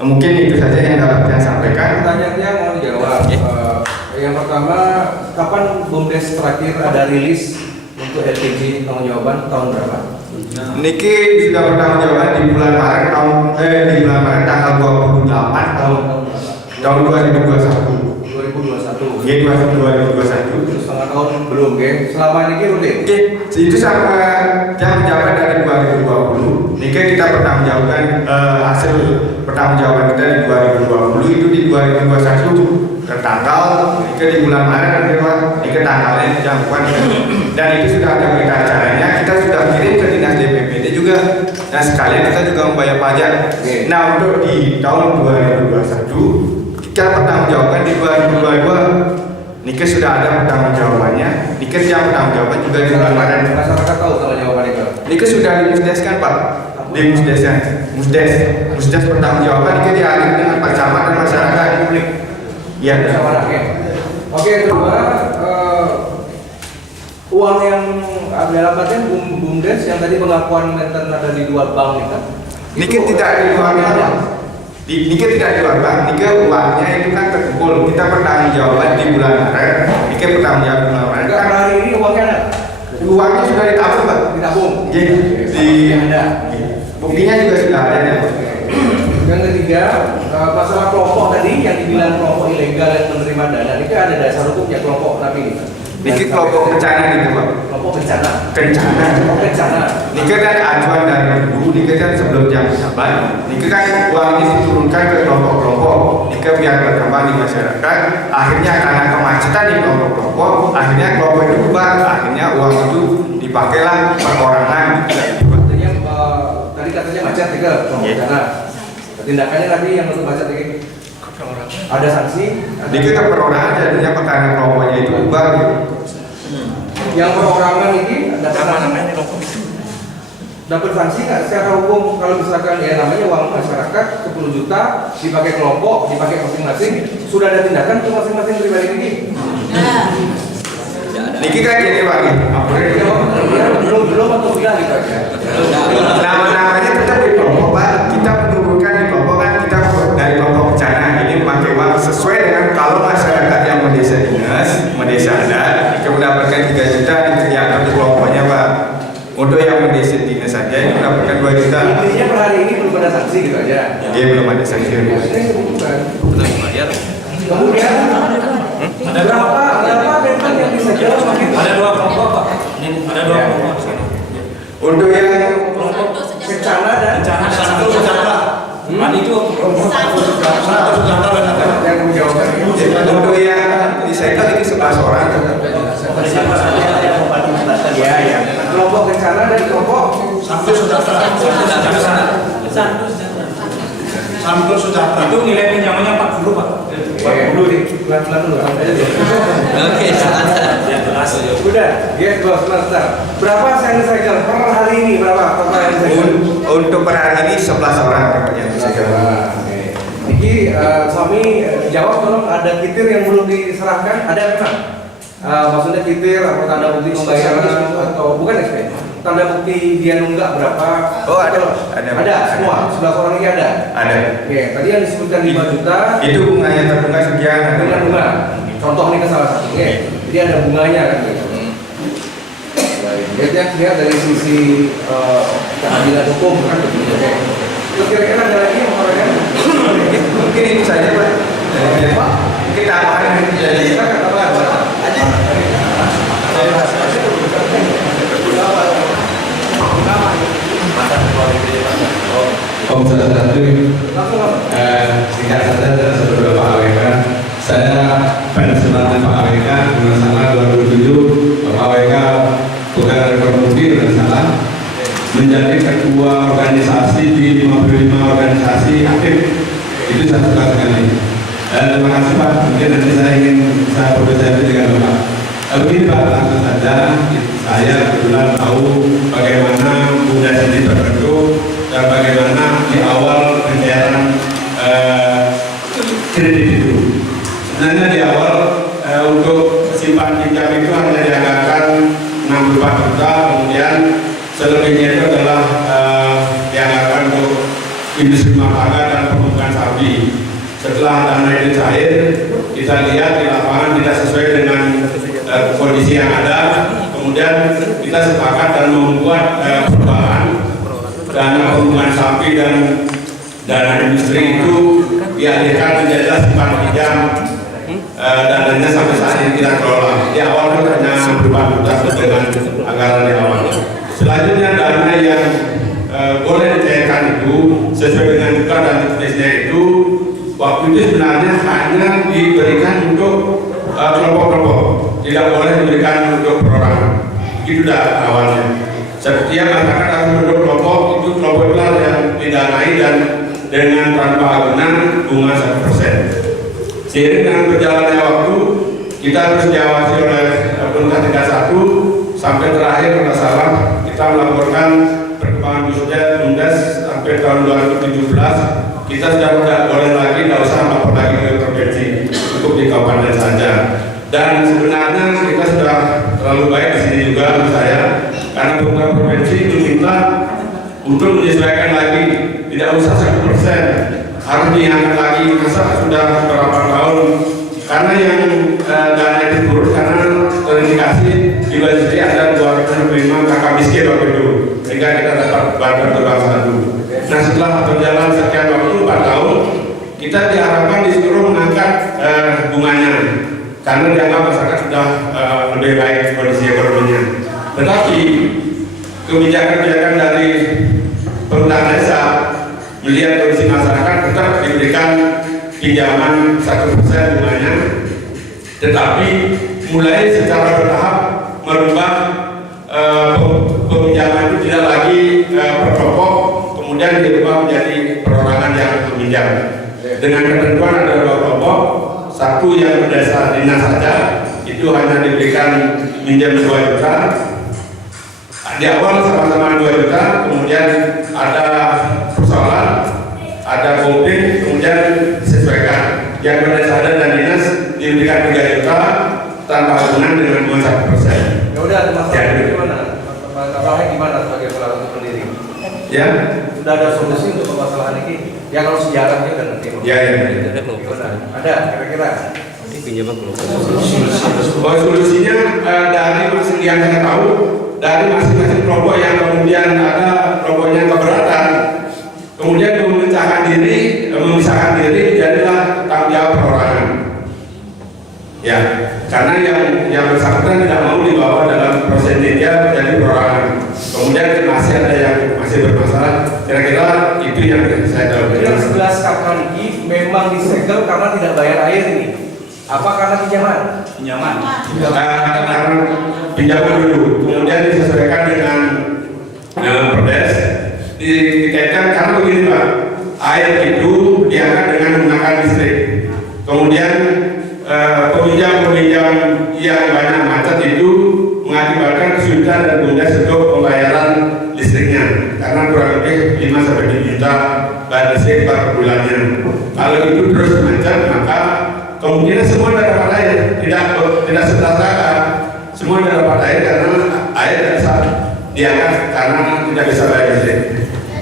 Mungkin itu saja yang dapat saya sampaikan. Pertanyaannya mau dijawab. Yang pertama, kapan BUMDes terakhir ada rilis untuk LPG pertanggungjawaban tahun berapa? Niki sudah pertanggungjawaban di bulan Maret tanggal 28 tahun 2021. 2021. Iya, 2021. Terus setengah tahun belum, kan? Selama ini rutin. Oke, itu sama yang menjabat dari 2020. Niki kita pertanggungjawabkan hasil pertanggungjawaban kita di 2020 itu di 2021 tertanggal di bulan Maret Niki tanggalnya dijangkauan dan itu sudah ada berita acaranya. Kita sudah kirim ke dinas DPPD juga dan sekalian kita juga membayar pajak. Nah, untuk di tahun 2021 kita pertanggungjawabkan di 2022. Niki sudah ada pertanggungjawabannya. Niki yang pertanggungjawaban juga di bulan Maret. Masyarakat tahu kalau jawaban itu. Niki sudah dimusdeskan Pak. Di musdes pertanggungjawaban Niki dialih dengan Pak Camat dan masyarakat publik. Iya. Oke, kedua uang yang dalam artian BUMDes yang tadi pengakuan menten ada di luar bank nih kan? Niki tidak di luar bank. Niki tidak di luar bank. Niki uangnya itu kan terkumpul. Kita pertanggungjawaban di bulan Maret. Niki pertanggungjawaban di bulan Maret. Enggak, hari ini uangnya ada. Uangnya sudah ditabung Pak. Ditabung. Di ada. Buktinya juga sudah ada ya. Yang ketiga, masalah kelompok tadi yang dibilang kelompok ilegal yang menerima dana, ini ada dasar hukumnya kelompok tapi ini. Niki kelompok bencana gitu Pak. Kelompok bencana. Kencana. Kelompok bencana. Niki kan acuan dari dulu, Niki kan sebelum jam saban, Niki kan uang ini diturunkan ke kelompok-kelompok, Niki biar berkembang di masyarakat. Akhirnya karena kemacetan di kelompok-kelompok, akhirnya kelompok itu bubar, akhirnya uang itu dipakailah perorangan. Artinya tadi katanya macet tiga kelompok bencana. Tindakannya tadi yang untuk macet ini ada sanksi. Niki kan perorangan jadinya karena kelompoknya itu bubar. Yang perorangan ini dapat sanksi nggak secara hukum kalau misalkan ya namanya uang masyarakat 10 juta dipakai kelompok, dipakai masing-masing, sudah ada tindakan untuk masing-masing pribadi ini? Niki kan gini Pak, belum atau tidak gitu aja. Nama-namanya tetap di kelompok Pak. Kita menurunkan di kelompok kan kita dari kelompok bencana ini memakai uang sesuai dengan kalau masyarakat yang mendesa dinas, mendesa adat, kita mendapatkan 3 juta dikerjakan di kelompoknya Pak. Untuk yang mendesa dinas saja ini mendapatkan 2 juta. Intinya per hari ini belum ada sanksi gitu aja. Iya, belum ada sanksi. Kemudian ada berapa bentang yang bisa jalan? Ada 2 kelompok Pak. Ada 2 kelompok. Untuk yang Kelompok Bencana dan satu sejahtera. Itu kelompok satu sejahtera yang menjawabkan untuk yang disekel ini 11 orang. ya. Kelompok bencana dan kelompok Sambil sejahtera. Sambil sejahtera. Itu nilai pinjamannya 40 Pak. 40 dulu nih, pelan-pelan dulu. Oke, santai. Udah, yes bos, sebentar. Berapa yang segel per hari ini? Berapa total yang segel? Untuk per hari ini 11 orang yang bisa Oke. Niki, suami jawab tolong, ada kitir yang belum diserahkan? Ada memang? Maksudnya kitir atau tanda bukti pembayaran atau bukan SP? Tanda bukti dia nunggak berapa? Oh, ada. Ada semua. 11 orang ini ada. Ada. Oke, tadi yang disebutkan 5 juta Itu bunganya terbuka sekian. dengan bunga. Contoh nih ke salah satu. Oke. Jadi ada bunganya kan gitu. Baik. Lihat dari sisi keadilan hukum kan begitu. Oke. Terus kira-kira ada lagi yang orangnya? Mungkin ini saja Pak. Pak, Kita akan jadi kita kan apa? Aja. Om satu singkat saja sebelum Pak AWK, saya fans banget Pak AWK dengan salah 2007 Pak AWK bukan rekomendasi dengan salah menjadi ketua organisasi di 55 organisasi aktif, itu saya suka sekali. Terima kasih Pak, mungkin nanti saya ingin saya berbicara dengan Bapak. Begini Pak, langsung saja saya kebetulan tahu bagaimana Bunda ini terbentuk dan bagaimana di awal pembayaran kredit itu. Sebenarnya di awal untuk simpan pinjam itu hanya dianggarkan 64 juta, kemudian selebihnya itu adalah dianggarkan untuk industri makanan dan pemupukan sapi. Setelah dana itu cair, kita lihat di lapangan tidak sesuai dengan kondisi yang ada, kemudian kita sepakat dan membuat perubahan dana pemupukan sapi dan dana industri itu dialihkan menjadi simpan pinjam. Dananya sampai saat ini kita kelola. Di awal itu hanya 4 juta dengan anggaran di awal. Selanjutnya dana yang boleh dicairkan itu sesuai dengan buka dan tulisnya itu waktu itu sebenarnya hanya diberikan untuk kelompok-kelompok, tidak boleh diberikan untuk perorangan. Itu dah awalnya. Setiap masyarakat harus bentuk kelompok, itu kelompok itu yang didanai dan dengan tanpa agunan bunga 1%. Seiring dengan berjalannya waktu, kita harus diawasi oleh pemerintah tingkat 1 sampai terakhir kalau salah kita melaporkan perkembangan BUMDes sampai tahun 2017 kita sudah tidak boleh lagi, tidak usah lapor lagi ke provinsi, cukup di kabupaten saja. Dan sebenarnya kita sudah terlalu baik di sini juga menurut saya, karena pemerintah provinsi diminta untuk menyesuaikan lagi, tidak usah 1%, harus diangkat lagi. Masa sudah berapa tahun? Karena yang dana itu turun karena terindikasi di Bali ada 205 kakak miskin waktu itu, sehingga kita dapat bantuan terbang satu. Nah setelah berjalan sekian waktu 4 tahun, kita diharapkan disuruh mengangkat bunganya karena dianggap masyarakat sudah lebih baik kondisi ekonominya. Tetapi kebijakan-kebijakan dari pemerintah desa melihat kondisi masyarakat tetap diberikan pinjaman 1% bunganya, tetapi mulai secara bertahap merubah peminjaman itu tidak lagi per kelompok, kemudian dirubah menjadi perorangan yang meminjam dengan ketentuan ada 2 kelompok. Satu yang berdasar dinas saja itu hanya diberikan minjam 2 juta di awal sama-sama 2 juta, kemudian ada persoalan, ada voting, kemudian disesuaikan. Yang berdasar dan dinas diberikan 3 juta tanpa agunan dengan bunga 1%. Ya udah, masalahnya gimana? Masalahnya gimana sebagai salah satu pendiri? Ya, Sudah ada solusi untuk permasalahan ini? Ya kalau sejarahnya udah ngerti. ya. Ada kira-kira? Solusinya dari masing yang saya tahu dari masing-masing kelompok yang kemudian ada kelompoknya keberatan, kemudian memisahkan diri jadilah tanggung jawab perorangan. Ya, karena yang bersangkutan tidak mau dibawa dalam proses dia menjadi perorangan. Kemudian masih ada yang masih bermasalah. Kira-kira itu yang saya tahu. Yang 11 kapal ini memang disegel karena tidak bayar air ini. Apa karena pinjaman? Pinjaman. Karena pinjaman dulu, kemudian disesuaikan dengan perdes, dikaitkan karena begini Pak, air itu diangkat dengan menggunakan listrik, kemudian juta bersih per bulannya. Kalau itu terus macet, maka kemungkinan semua dapat air, tidak sebelah semua dapat air karena air tidak bisa diangkat karena tidak bisa bayar listrik.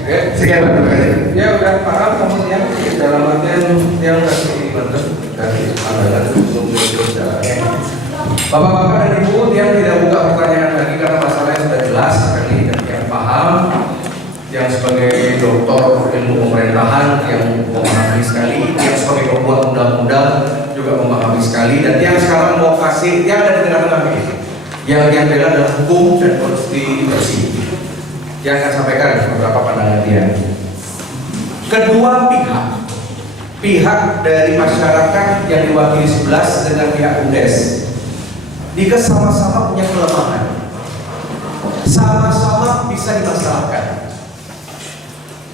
Oke. Sekian terima kasih. Ya udah paham kemudian dalam artian yang kasih bentuk dari pandangan untuk jalannya. Bapak-bapak dan ibu yang tidak buka pertanyaan lagi karena masalahnya sudah jelas sekali dan yang paham, yang sebagai doktor ilmu pemerintahan yang memahami sekali, yang sebagai pembuat undang-undang juga memahami sekali, dan yang sekarang mau kasih yang ada di tengah-tengah ini, yang bela adalah hukum dan konstitusi. Yang akan sampaikan beberapa pandangan dia. Kedua pihak dari masyarakat yang diwakili 11 dengan pihak UNDES, jika sama-sama punya kelemahan, sama-sama bisa dimasalahkan.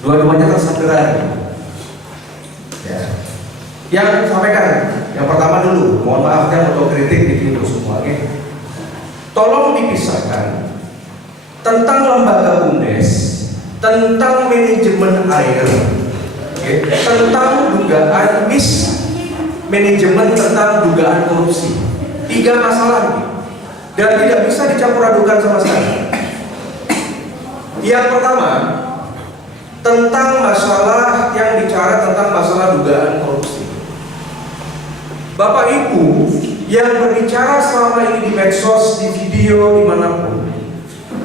Dua-duanya tersangka. Ya. Yang sampaikan, yang pertama dulu, mohon maaf yang otokritik di untuk semua. Okay? Tolong dipisahkan tentang lembaga UNDES, tentang manajemen air, okay? Tentang dugaan manajemen, tentang dugaan korupsi. 3 masalah ini, dan tidak bisa dicampur adukan sama sekali. Yang pertama, tentang masalah yang bicara tentang masalah dugaan korupsi. Bapak Ibu yang berbicara selama ini di medsos, di video, dimanapun,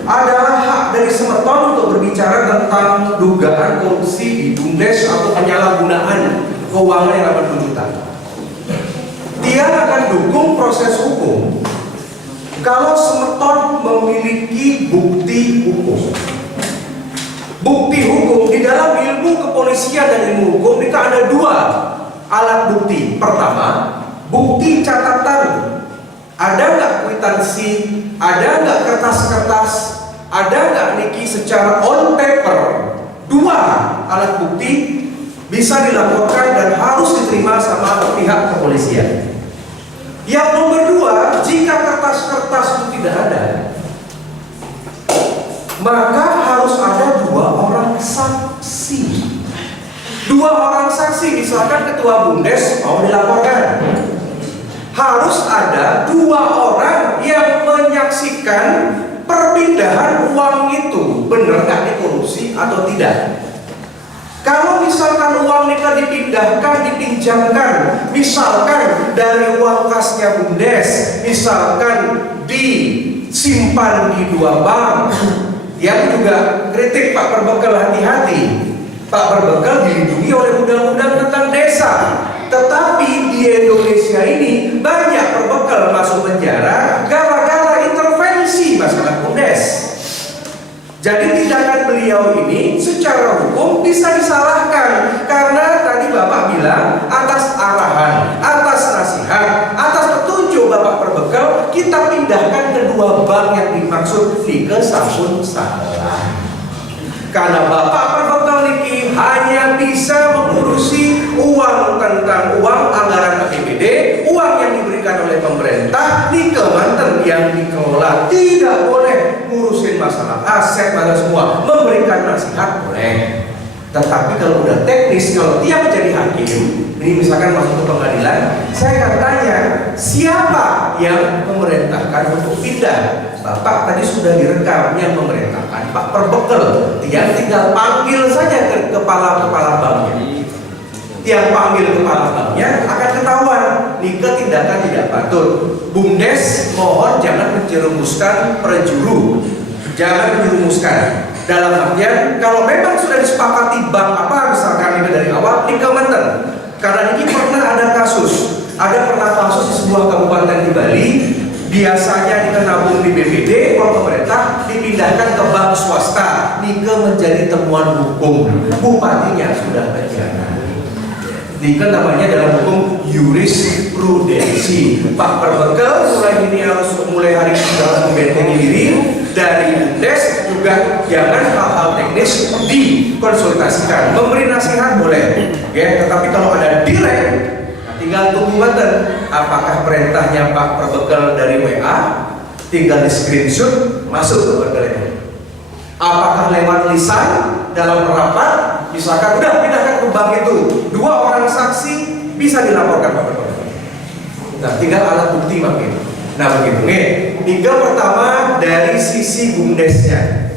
adalah hak dari Semeton untuk berbicara tentang dugaan korupsi di BUMDes atau penyalahgunaan keuangan yang 80 juta. Dia akan dukung proses hukum kalau Semeton memiliki bukti hukum. Bukti hukum di dalam ilmu kepolisian dan ilmu hukum itu ada 2 alat bukti. Pertama, bukti catatan. Ada nggak kwitansi? Ada nggak kertas-kertas? Ada nggak niki secara on paper? 2 alat bukti bisa dilaporkan dan harus diterima sama pihak kepolisian. Yang nomor 2, jika kertas-kertas itu tidak ada, maka harus ada 2 orang saksi. 2 orang saksi, misalkan ketua BUMDes mau dilaporkan, harus ada 2 orang yang menyaksikan perpindahan uang itu benar nggak dikorupsi atau tidak. Kalau misalkan uang itu dipindahkan, dipinjamkan, misalkan dari uang kasnya BUMDes, misalkan disimpan di 2 bank, yang juga kritik Pak Perbekal, hati-hati. Pak Perbekal dilindungi oleh undang-undang tentang desa, tetapi di Indonesia ini banyak Perbekal masuk penjara gara-gara intervensi masalah BUMDes. Jadi tindakan beliau ini secara hukum bisa disalahkan karena tadi Bapak bilang atas arahan, atas nasihat, atas petunjuk Bapak Perbekal kita pindahkan ke 2 bank yang dimaksud ke sampun salah. Karena Bapak Perbekal ini hanya bisa mengurusi uang tentang uang anggaran APBD, uang yang diberikan oleh pemerintah di Kementerian yang dikelola, tidak boleh ngurusin masalah aset, masalah semua. Memberikan nasihat boleh, tetapi kalau udah teknis, kalau dia menjadi hakim, ini misalkan masuk ke pengadilan, saya akan tanya siapa yang memerintahkan untuk pindah. Bapak tadi sudah direkam yang memerintahkan Pak Perbekal, dia tinggal panggil saja ke kepala banknya. Yang panggil kepala banknya akan ketahuan nih tindakan tidak patut. BUMDes mohon jangan menjerumuskan perjuru, jangan menjerumuskan. Dalam artian kalau memang sudah disepakati bank apa misalkan itu dari awal di Kementerian. Karena ini pernah ada kasus di sebuah kabupaten di Bali. Biasanya dikenabung di BPD, kalau pemerintah dipindahkan ke bank swasta. Nike menjadi temuan hukum. Bupatinya sudah penjara. Nike namanya dalam hukum jurisprudensi. Pak Perbekal mulai hari ini harus membentengi diri dari BUMDes juga. Jangan hal-hal teknis dikonsultasikan. Memberi nasihat boleh, ya. Tetapi kalau ada direct, tinggal tunggu banten. Apakah perintahnya Pak Perbekal dari WA, tinggal di screenshot masuk ke Perbekal. Apakah lewat lisan dalam rapat misalkan udah pindahkan ke bank itu, 2 orang saksi bisa dilaporkan Pak Ketua. Nah, tinggal alat bukti makin. Nah begitu nih. Tinggal pertama dari sisi BUMDesnya.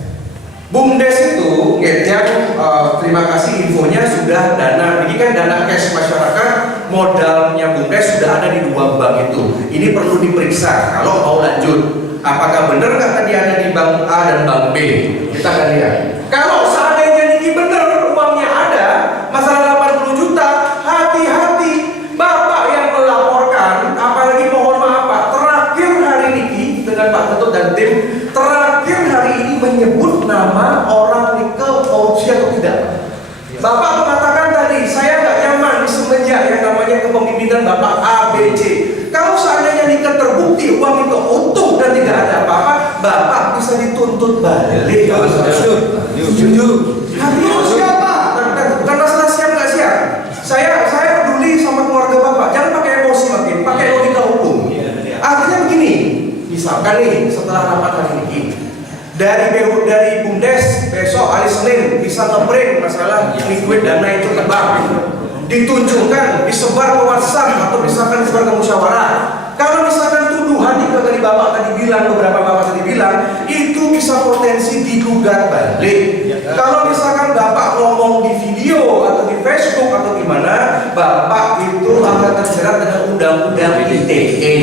BUMDes itu, yang terima kasih infonya sudah dana. Ini kan dana cash masyarakat, modalnya BUMDes sudah ada di 2 bank itu. Ini perlu diperiksa kalau mau lanjut. Apakah benar nggak tadi ada di bank A dan bank B? Kita akan lihat. Kalau seandainya ini benar uangnya ada, masalah 80 juta, hati-hati. Bapak yang melaporkan, apalagi mohon maaf Pak, terakhir hari ini dengan Pak Ketut dan tim, terakhir hari ini menyebut nama orang nikel korupsi atau tidak. Bapak mengatakan tadi, saya nggak nyaman di semenjak yang namanya kepemimpinan Bapak A, B, C. Kalau seandainya nikel terbukti uang itu utuh dan tidak ada apa-apa, Bapak bisa dituntut balik. Hati siapa? Bukan masalah siap nggak siap. Saya peduli sama keluarga Bapak. Jangan pakai emosi makin, pakai logika hukum. Artinya begini, misalkan nih setelah rapat hari ini, dari BUMDes besok hari Senin bisa nge-break masalah liquid dana itu ke bank, ditunjukkan, disebar ke WhatsApp atau misalkan disebar ke musyawarah. Kalau misalkan tuduhan itu tadi Bapak tadi bilang, beberapa Bapak tadi bilang, itu bisa potensi digugat balik. Kalau misalkan Bapak ngomong di video atau di Facebook atau gimana, Bapak itu akan terjerat dengan undang-undang ITE.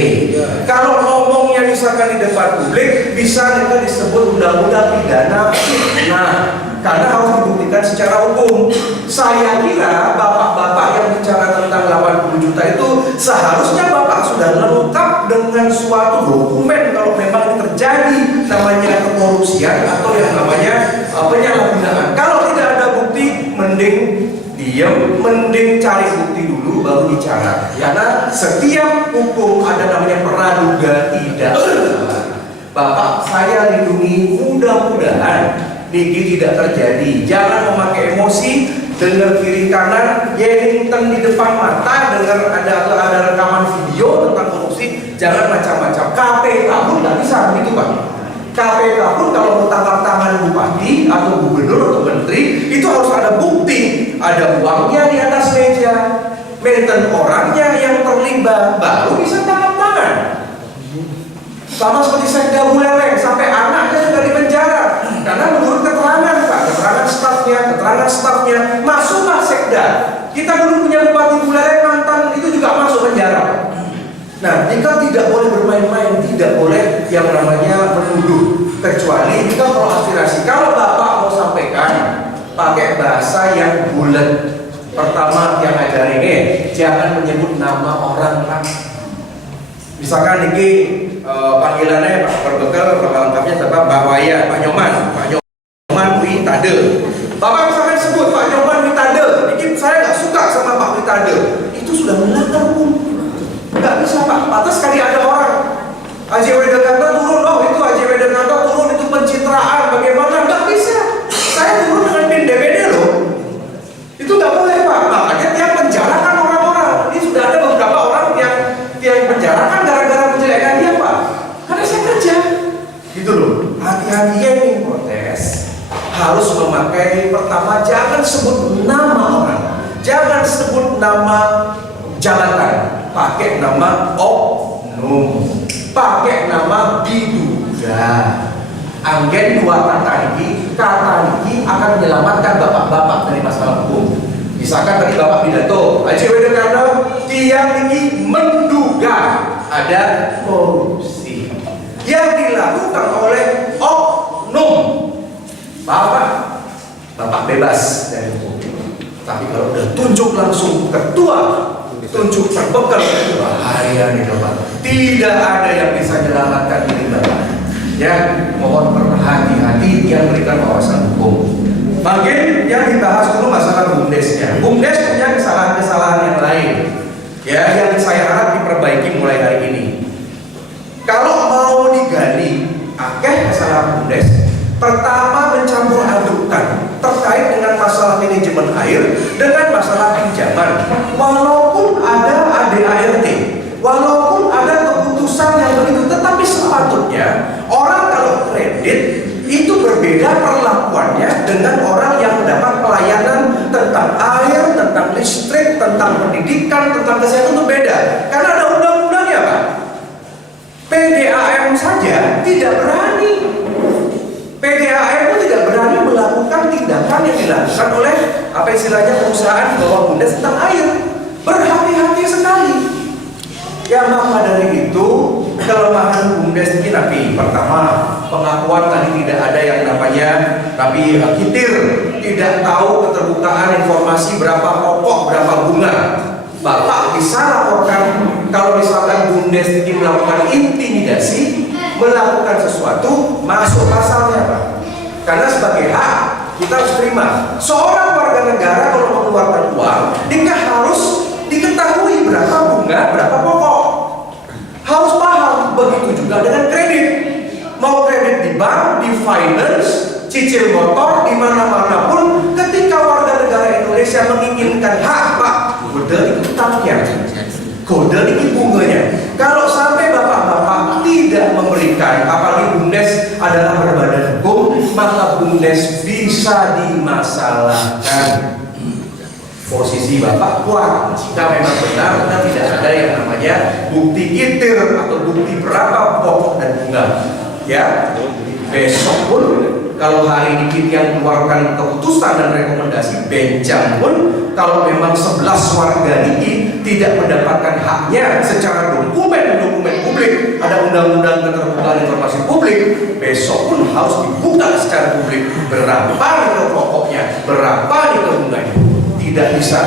Kalau ngomongnya misalkan di depan publik, bisa juga disebut undang-undang pidana fitnah. Karena harus dibuktikan secara hukum. Saya kira bapak-bapak yang bicara tentang 80 juta itu seharusnya bapak sudah lengkap dengan suatu dokumen kalau memang ini terjadi namanya korupsian atau yang namanya penyalahgunaan. Kalau tidak ada bukti, mending diam, mending cari bukti dulu baru bicara. Karena setiap hukum ada namanya praduga tidak bersalah. Bapak saya lindungi, mudah-mudahan Niki tidak terjadi. Jangan memakai emosi, dengar kiri kanan, Yellington di depan mata, dengar ada rekaman video tentang korupsi, jangan macam-macam. KPK pun nggak bisa begitu Pak. KPK pun kalau mau tangkap tangan bupati atau gubernur atau menteri, itu harus ada bukti, ada uangnya di atas meja, mainten orangnya yang terlibat, baru bisa tangkap tangan. Sama seperti Sekda Buleleng, sampai anaknya juga di penjara karena menurut keterangan Pak, keterangan stafnya masuklah Sekda. Kita dulu punya Bupati Buleleng mantan itu juga masuk penjara. Nah, kita tidak boleh bermain-main, tidak boleh yang namanya menuduh, kecuali kita kalau aspirasi. Kalau Bapak mau sampaikan pakai bahasa yang bulat. Pertama yang ajarin jangan menyebut nama orang Pak. Misalkan Niki panggilannya Pak Berbekal, nama lengkapnya siapa? Pak Waya, Pak Nyoman Witade. Bapak misalkan sebut Pak Nyoman Witade, Niki saya nggak suka sama Pak Witade, itu sudah melanggar hukum. Nggak bisa Pak, pantas sekali ada orang AJW Jakarta turun, oh itu AJW Jakarta turun, itu pencitraan, bagaimana? Nggak bisa. Saya turun dengan PIN DPD loh. Itu nggak boleh Pak, makanya dia penjarakan orang-orang. Ini sudah ada beberapa orang yang penjarakan gara-gara menjelekkan dia Pak. Karena saya kerja. Gitu loh. Hati-hati yang protes harus memakai pertama jangan sebut nama orang, jangan sebut nama jabatan, pakai nama oknum, pakai nama diduga. Anggen 2 kata ini akan menyelamatkan bapak-bapak dari masalah hukum. Misalkan tadi Bapak pidato, AJW Jakarta tiang ini menduga ada korupsi yang dilakukan oleh oknum. Bapak bebas dari hukum. Tapi kalau udah tunjuk langsung ketua, tunjuk terbekal, bahaya nih Bapak. Tidak ada yang bisa menyelamatkan diri Bapak. Ya, mohon berhati-hati yang berikan wawasan hukum. Makin yang dibahas dulu masalah BUMDesnya. BUMDes punya kesalahan-kesalahan yang lain, ya, yang saya harap diperbaiki mulai hari ini. Kalau mau digali kesalahan BUMDes, pertama mencampur adukkan terkait dengan masalah manajemen air dengan masalah pinjaman. Walaupun ada ADART, walaupun ada keputusan yang begitu, tetapi sepatutnya orang kalau kredit itu berbeda perlakuannya dengan orang yang mendapat pelayanan tentang air, tentang listrik, tentang pendidikan, tentang kesehatan itu beda. Karena ada undang-undangnya, Pak. PDAM saja tidak berani. PDAM itu tidak berani melakukan tindakan yang dilakukan oleh apa istilahnya perusahaan di bawah BUMDes tentang air. Berhati-hati sekali. Ya maka dari itu kelemahan BUMDes ini Nabi, pertama pengakuan tadi tidak ada yang namanya Nabi kitir, tidak tahu keterbukaan informasi berapa pokok berapa bunga. Bapak bisa laporkan kalau misalkan BUMDes ini melakukan intimidasi, melakukan sesuatu, masuk pasalnya Pak. Karena sebagai hak kita harus terima. Seorang warga negara kalau mengeluarkan uang, dia harus diketahui berapa bunga, berapa pokok. Harus paham. Begitu juga dengan kredit. Mau kredit di bank, di finance, cicil motor, di mana-mana pun, ketika warga negara Indonesia menginginkan hak, Pak, kode dikit utangnya, kode dikit bunganya. Kalau sampai bapak-bapak tidak memberikan, apalagi BUMDes adalah berbadan hukum, maka BUMDes bisa dimasalahkan. Posisi bapak kuat jika memang benar dan tidak ada yang namanya bukti kitir atau bukti berapa pokok dan bunga. Ya, besok pun kalau hari ini kita yang keluarkan keputusan dan rekomendasi bencam pun kalau memang 11 warga ini tidak mendapatkan haknya secara dokumen publik, ada undang-undang keterbukaan informasi publik, besok pun harus dibuka secara publik berapa nilai pokoknya, berapa nilai bunganya. Tidak bisa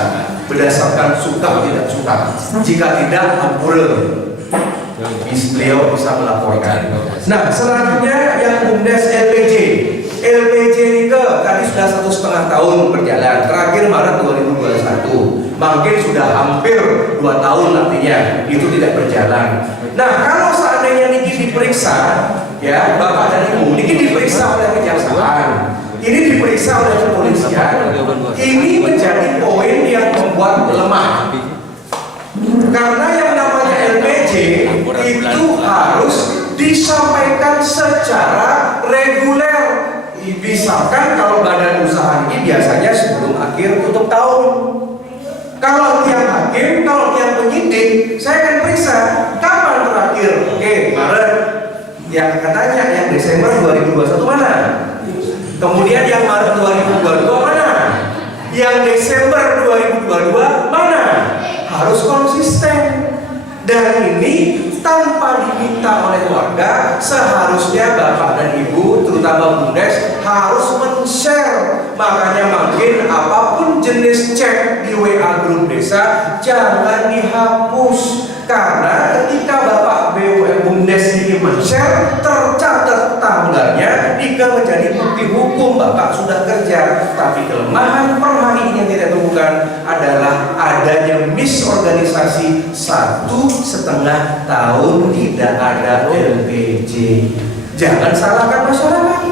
berdasarkan suka tidak suka. Jika tidak, ampun, beliau bisa melaporkan. Nah, selanjutnya yang BUMDes LPJ. LPJ ini tadi sudah 1,5 tahun berjalan. Terakhir Maret 2021. Mungkin sudah hampir 2 tahun artinya itu tidak berjalan. Nah, kalau seandainya Niki diperiksa, ya Bapak dan Ibu, Niki diperiksa oleh kejaksaan. Ini diperiksa oleh kepolisian. Ini menjadi poin yang membuat lemah. Karena yang namanya LPJ itu harus disampaikan secara reguler. Misalkan kalau badan usaha ini biasanya sebelum akhir tutup tahun. Kalau tiap hakim, kalau tiap penyidik, saya akan periksa kapan terakhir. Oke, Maret. Yang katanya yang Desember 2021 mana? Kemudian yang Maret 2022 mana? Yang Desember 2022 mana? Harus konsisten. Dan ini tanpa diminta oleh warga, seharusnya Bapak dan Ibu, terutama BUMDes, harus men-share. Makanya makin apapun jenis chat di WA grup desa, jangan dihapus. Karena ketika Bapak BUMDes ini men-share, tercatat tanggalnya, jika menjadi bukti hukum Bapak sudah kerja. Tapi kelemahan per hari ini yang tidak ditemukan adalah adanya misorganisasi 1,5 tahun tidak ada LPJ. Jangan salahkan masyarakat.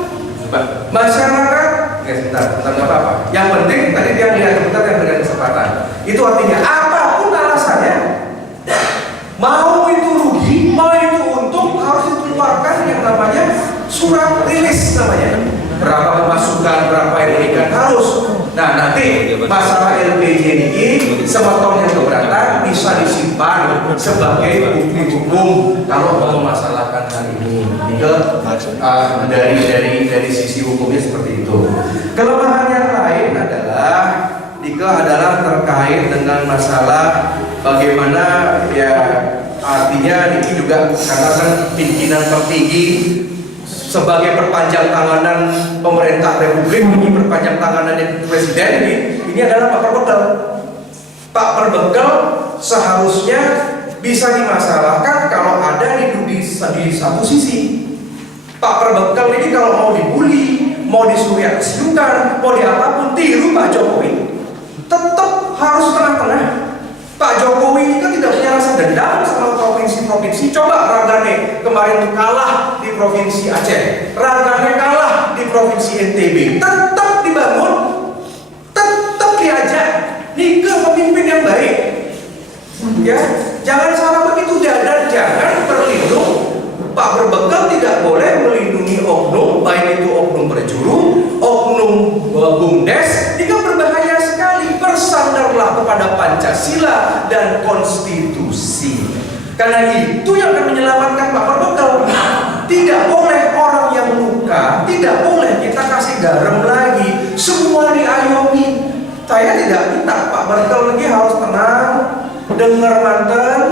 Masyarakat, sebentar apa-apa. Yang penting tadi dia lihat sebentar yang berikan kesempatan. Itu artinya apapun alasannya, mau itu rugi, mau itu untung, harus dikeluarkan yang namanya surat rilis namanya. Berapa pemasukan, berapa yang diberikan harus. Nah nanti masalah LPJ ini sepotong yang keberatan bisa disimpan sebagai bukti hukum kalau mau masalahkan hal ini. Dari sisi hukumnya seperti itu. Kelemahan yang lain adalah terkait dengan masalah bagaimana ya artinya ini juga katakan pimpinan tertinggi sebagai perpanjang tanganan pemerintah Republik ini, perpanjang tanganan presiden ini adalah Pak Perbekal. Pak Perbekal seharusnya bisa dimasalahkan kalau ada di satu sisi. Pak Perbekal ini kalau mau dibully, mau disuruh kesiukan, mau diapapun tiru Pak Jokowi, tetap harus tengah-tengah. Pak Jokowi ini kan tidak punya rasa dendam sama provinsi-provinsi. Coba Ragane kemarin kalah di provinsi Aceh, Ragane kalah di provinsi NTB, tetap dibangun, tetap diajak. Nih ke pemimpin yang baik, ya jangan salah begitu. Dan jangan berlindung. Pak Perbekal tidak boleh melindungi oknum, baik itu oknum berjuru, oknum BUMDes, ini kan berbahaya sekali. Pancasila dan konstitusi. Karena itu yang akan menyelamatkan Pak Berbekal. Tidak boleh orang yang luka, tidak boleh kita kasih garam lagi, semua diayomi. Saya tidak minta Pak Berbekal lagi harus tenang, dengar mantan,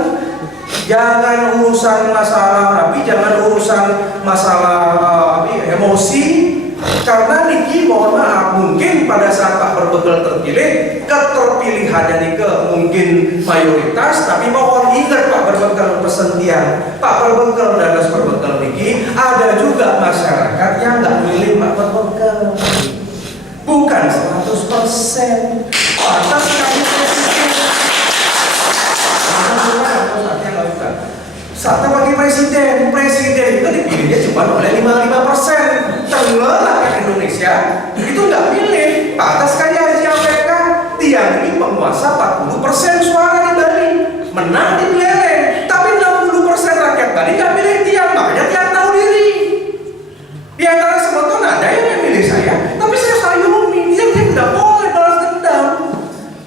jangan urusan masalah tapi jangan urusan masalah emosi. Karena Niki mohon maaf, mungkin pada saat Pak Berbekal terpilih, keterpilihannya Niki mungkin mayoritas, tapi mohon ingat Pak Berbekal persendian Pak Berbekal dan Mas Berbekal Niki, ada juga masyarakat yang nggak milih Pak Berbekal. Bukan 100%. Atas kami saatnya bagi presiden itu dipilihnya cuma oleh 55%. Tenggelam Indonesia itu nggak milih. Pantas kaya Haji APK, tiang ini penguasa 40% suara di Bali, menang di Beleleng, tapi 60% rakyat Bali nggak milih tiang, makanya tiang tahu diri. Di antara semeton ada yang milih saya, tapi saya sayungi, dia tidak boleh balas dendam.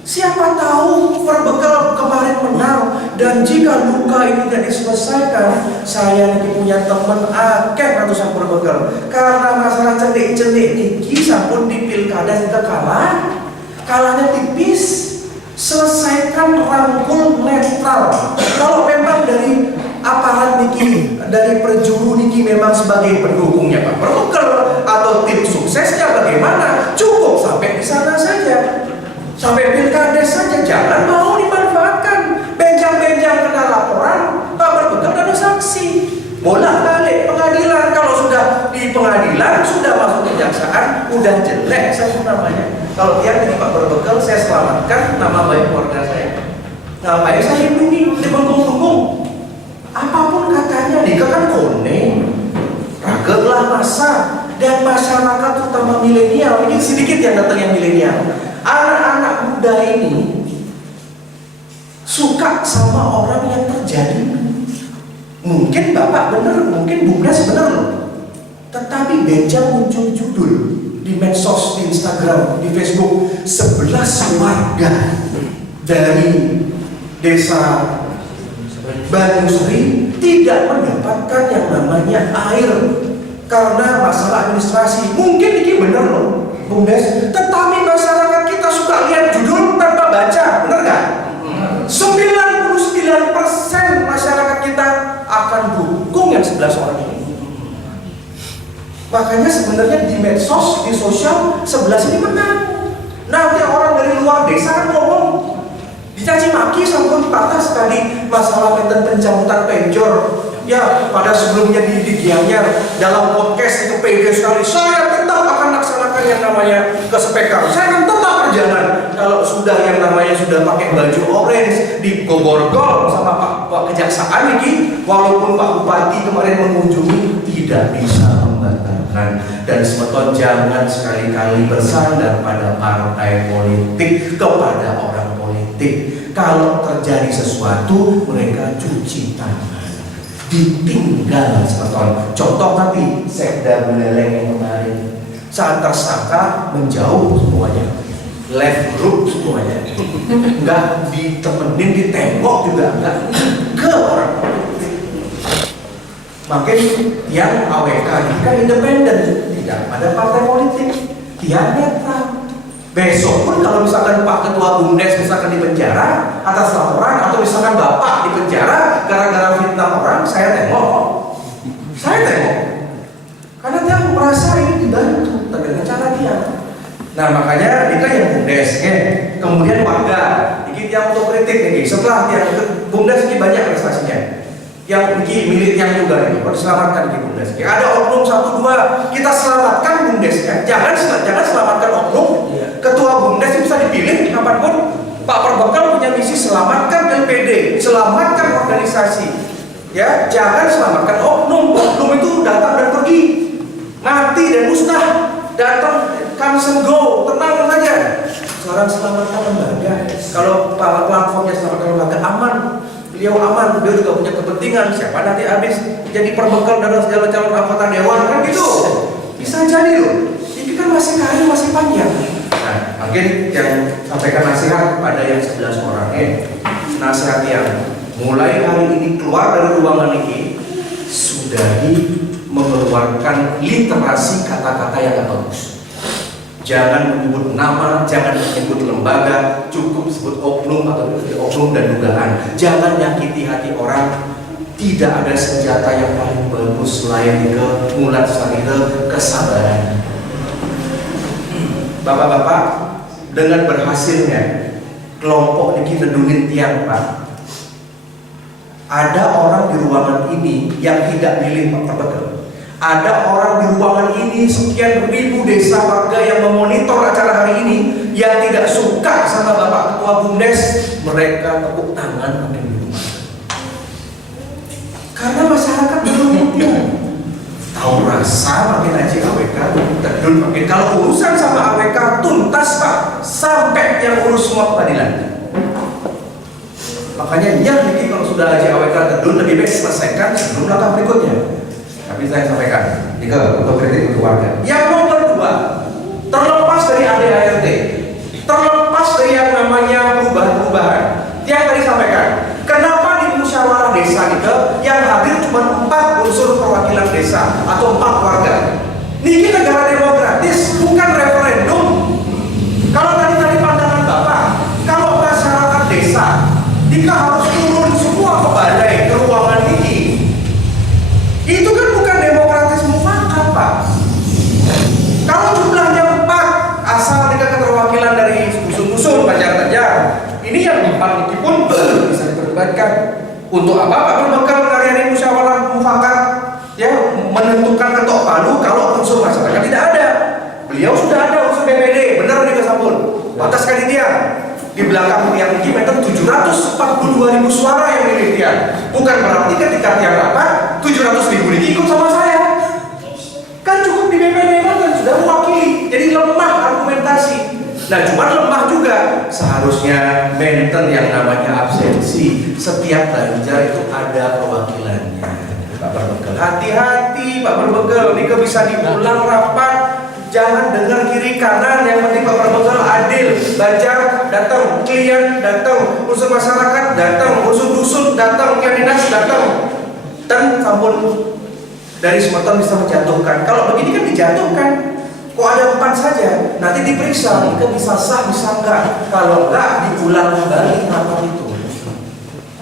Siapa tahu Berbekal kemarin menang, dan jika luka ini tidak diselesaikan, saya ini punya teman akeh ratusan Berbekal. Karena masalah cendik-cendik Niki sampun di pilkada kita kalah, kalahnya tipis. Selesaikan, rangkul, netral. Kalau memang dari aparat Niki, dari perjuru Niki memang sebagai pendukungnya Pak Berbekal atau tim suksesnya bagaimana, cukup sampai di sana saja. Sampai pilkades saja, jangan mau dimanfaatkan. Benjang-benjang kena laporan, Pak Berbekal ada saksi. Bolak-balik pengadilan, kalau sudah di pengadilan, sudah masuk kejaksaan, udah jelek saya namanya. Kalau dia jadi Pak Berbekal, saya selamatkan nama baik keluarga saya. Nama baik saya lindungi, dibengkung-bengkung. Apapun katanya, dia kan koneng. Ragetlah masa dan masyarakat terutama milenial, ini sedikit yang datang yang milenial. Anak-anak muda ini suka sama orang yang terjadi. Mungkin Bapak benar, mungkin Bumdes benar loh. Tetapi benjang muncul judul di medsos, di Instagram, di Facebook, 11 warga dari desa Banyusri tidak mendapatkan yang namanya air karena masalah administrasi. Mungkin ini benar loh, Bumdes. Tetapi masyarakat kita suka lihat judul tanpa baca, benar nggak? 99% masyarakat kita akan dukung yang 11 orang ini. Makanya sebenarnya di medsos, di sosial 11 ini menang. Nanti orang dari luar desa kan ngomong, dicaci maki sampai patas tadi masalah meten pencabutan penjor. Ya, pada sebelumnya di Gianyar dalam podcast itu pede sekali. Saya tetap akan laksanakan yang namanya kespekan. Saya akan tetap berjalan. Kalau sudah yang namanya sudah pakai baju orange di Gogorgol sama Pak Kejaksaan ini, walaupun Pak Bupati kemarin mengunjungi, tidak bisa membatalkan. Dan semeton jangan sekali-kali bersandar pada partai politik, kepada orang politik. Kalau terjadi sesuatu, mereka cuci tangan, ditinggal semeton. Contoh tapi Sekda Beleleng yang kemarin, saat tersangka menjauh semuanya, left group semuanya, enggak ditemenin, ditembok juga enggak ke orang politik. Makin yang AWK kan independen, tidak ada partai politik, dia netral. Besok pun kalau misalkan Pak Ketua Bumdes misalkan di penjara atas laporan, atau misalkan Bapak di penjara gara-gara fitnah orang, saya tengok. Karena dia merasa ini dibantu dengan cara dia. Nah makanya kita yang Bumdes, kemudian warga, ini yang untuk kritik nih. Setelah yang Bumdes ini banyak prestasinya. Yang milik yang juga nih, harus selamatkan di Bumdes. Ada oknum 1-2, kita selamatkan Bumdes ya. Jangan selamatkan oknum. Ketua Bumdes bisa dipilih kapanpun. Pak Berbekal punya misi selamatkan LPD, selamatkan organisasi. Ya, jangan selamatkan oknum. Oknum itu datang dan pergi, mati dan musnah. Datang, comes and go, tenang saja. Sekarang selamatkan lembaga. Kalau platformnya selamatkan lembaga, aman. Beliau aman, beliau juga punya kepentingan. Siapa nanti habis jadi Berbekal dan segala calon anggota dewan kan gitu. Bisa jadi loh. Ini kan masih karir masih panjang. Nah, mungkin yang sampaikan nasihat pada ada yang 11 orang. Nasihat yang mulai hari ini keluar dari ruangan ini sudah mengeluarkan literasi kata-kata yang bagus. Jangan menyebut nama, jangan menyebut lembaga, cukup sebut oknum atau oknum dan dugaan. Jangan nyakiti hati orang. Tidak ada senjata yang paling bagus selain mulat sarina kesabaran. Bapak-bapak, dengan berhasilnya kelompok niki nedungin tiang, Pak. Ada orang di ruangan ini yang tidak milih Pak Perbekal. Ada orang di ruangan ini sekian ribu desa warga yang memonitor acara hari ini yang tidak suka sama Bapak Ketua BUMDes, mereka tepuk tangan makin di rumah. Karena masyarakat belum tahu rasa makin aja AWK terdun makin. Kalau urusan sama AWK tuntas Pak, sampai yang urus semua pengadilan. Makanya ini kalau sudah aja AWK terdun lebih baik selesaikan sebelum langkah berikutnya. Tapi saya sampaikan, jika untuk kritik untuk warga. Yang nomor 2, terlepas dari ADART, terlepas dari yang namanya perubahan-perubahan, yang tadi sampaikan, kenapa di musyawarah desa itu yang hadir cuma 4 unsur perwakilan desa atau 4 warga? Ini negara demokratis, bukan referendum. Kalau tadi pandangan Bapak, kalau masyarakat desa, jika harus turun semua ke balai, ke ruangan ini, itu kan bukan demokratis mufakat, Pak. Kalau jumlahnya 4, asal dengan keterwakilan dari usul-usul Banjar-Banjar, ini yang 4 itu pun bisa diperdebatkan. Untuk apa Pak Perbekal mengaryani musyawarah mufakat? Ya, menentukan ketok palu kalau unsur masyarakat tidak ada. Beliau sudah ada unsur BPD, benar nih Mas Ampun. Atas kanitia di belakang yang meter 742.000 suara yang milih tiang. Bukan berarti ketika tiang rapat 700.000 ini ikut sama saya. Kan cukup di BPD kan sudah mewakili. Jadi lemah argumentasi. Nah, cuma lemah juga seharusnya maintain yang namanya absensi. Setiap Banjar itu ada perwakilannya. Pak Perbekal, hati-hati Pak Perbekal, ini bisa diulang rapat. Jangan dengar kiri kanan, yang penting Pak Perbekal adil. Banjar datang, klien datang, unsur masyarakat datang, unsur dusun datang, dinas datang. Dan sampun dari Sumatera bisa menjatuhkan. Kalau begini kan dijatuhkan. Kok ada 4 saja? Nanti diperiksa, itu bisa sah, bisa enggak. Kalau enggak, diulang kembali rapat itu.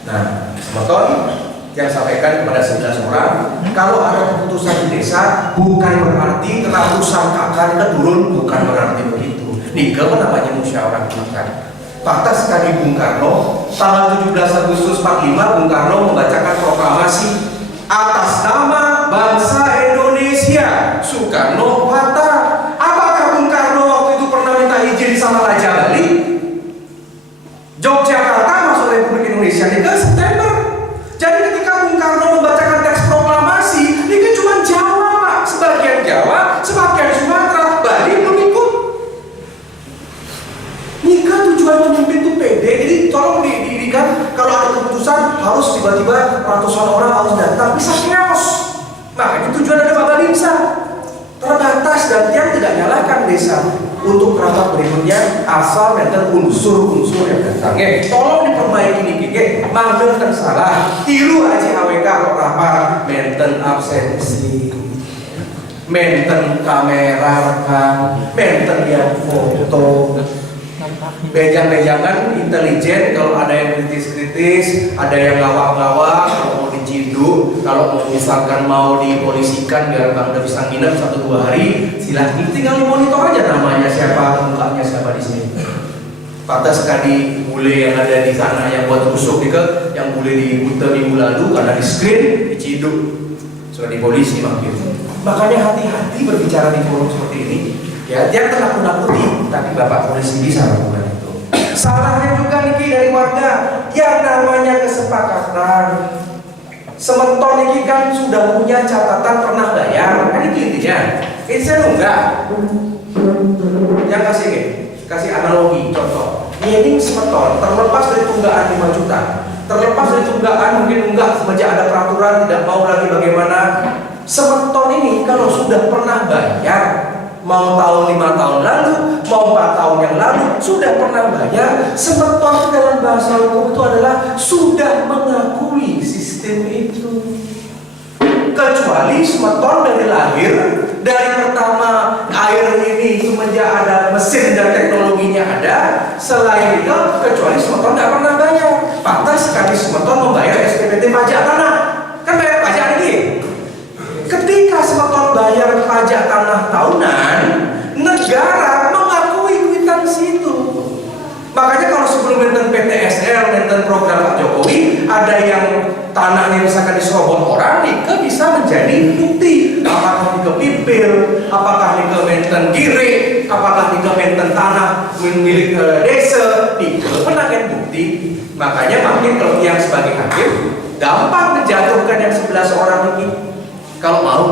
Nah, Sumatera yang sampaikan kepada 11 orang, kalau ada keputusan di desa bukan berarti ratusan kakak kita turun, bukan berarti begitu. Nika namanya musyawarah mufakat. Fakta sekali Bung Karno tanggal 17 Agustus 45 Bung Karno membacakan proklamasi atas nama bangsa Indonesia. Soekarno Hatta. Apakah Bung Karno waktu itu pernah minta izin sama Raja Bali? Yogyakarta masuk Republik Indonesia nika September. Jadi ketika Bung Karno membacakan teks proklamasi, ini cuma Jawa Pak, sebagian Jawa, sebagian Sumatera, Bali belum ikut. Nika tujuan pemimpin itu pede, jadi tolong didirikan kalau ada keputusan harus tiba-tiba ratusan orang harus datang, bisa chaos. Makanya tujuan ada Pak Balinsa terbatas dan yang tidak nyalakan desa untuk rapat berikutnya asal maintain unsur-unsur yang datang. Tolong diperbaiki nih Kike, mandel tersalah, tiru aja AWK kok rapat, maintain absensi, maintain kamera kan, maintain yang foto, bejang-bejangan intelijen kalau ada yang kritis-kritis, ada yang ngawak-ngawak, kalau mau diciduk, kalau mau misalkan mau dipolisikan biar Bang udah bisa nginep 1-2 hari, silahkan tinggal dimonitor aja namanya siapa, mukanya siapa di sini. Fakta sekali bule yang ada di sana yang buat rusuk juga, yang bule di Kuta minggu lalu karena di screen diciduk, sudah di polisi makin. Makanya hati-hati berbicara di forum seperti ini. Ya, dia takut-takuti, tapi Bapak polisi bisa lakukan itu. Salahnya juga Niki dari warga, yang namanya kesepakatan. Sementon Niki kan sudah punya catatan pernah bayar, kan itu intinya. Ini saya enggak. Yang kasih analogi, contoh. Ini sementon, terlepas dari tunggaan 5 juta, terlepas dari tunggaan mungkin enggak semenjak ada peraturan tidak mau lagi bagaimana. Sementon ini kalau sudah pernah bayar Mau tahun 5 tahun lalu, mau 4 tahun yang lalu, sudah pernah bayar. Semeton dalam bahasa hukum itu adalah sudah mengakui sistem itu. Kecuali semeton dari lahir, dari pertama air ini itu ada mesin dan teknologinya ada. Selain itu, kecuali semeton tidak pernah bayar. Pantas sekali semeton membayar SPPT pajak tanah. Kan bayar pajak ini. Ketika semeton bayar pajak tanah tahunan, negara mengakui kwitansi itu. Makanya kalau sebelum nonton PTSL, nonton program Pak Jokowi, ada yang tanahnya misalkan diserobot orang, Nike bisa menjadi bukti. Apakah Nike pipil, apakah Nike menten gire, apakah Nike menten tanah milik desa, Nike pernah kan bukti. Makanya makin kalau yang sebagai hakim, gampang menjatuhkan yang 11 orang ini. Kalau mau,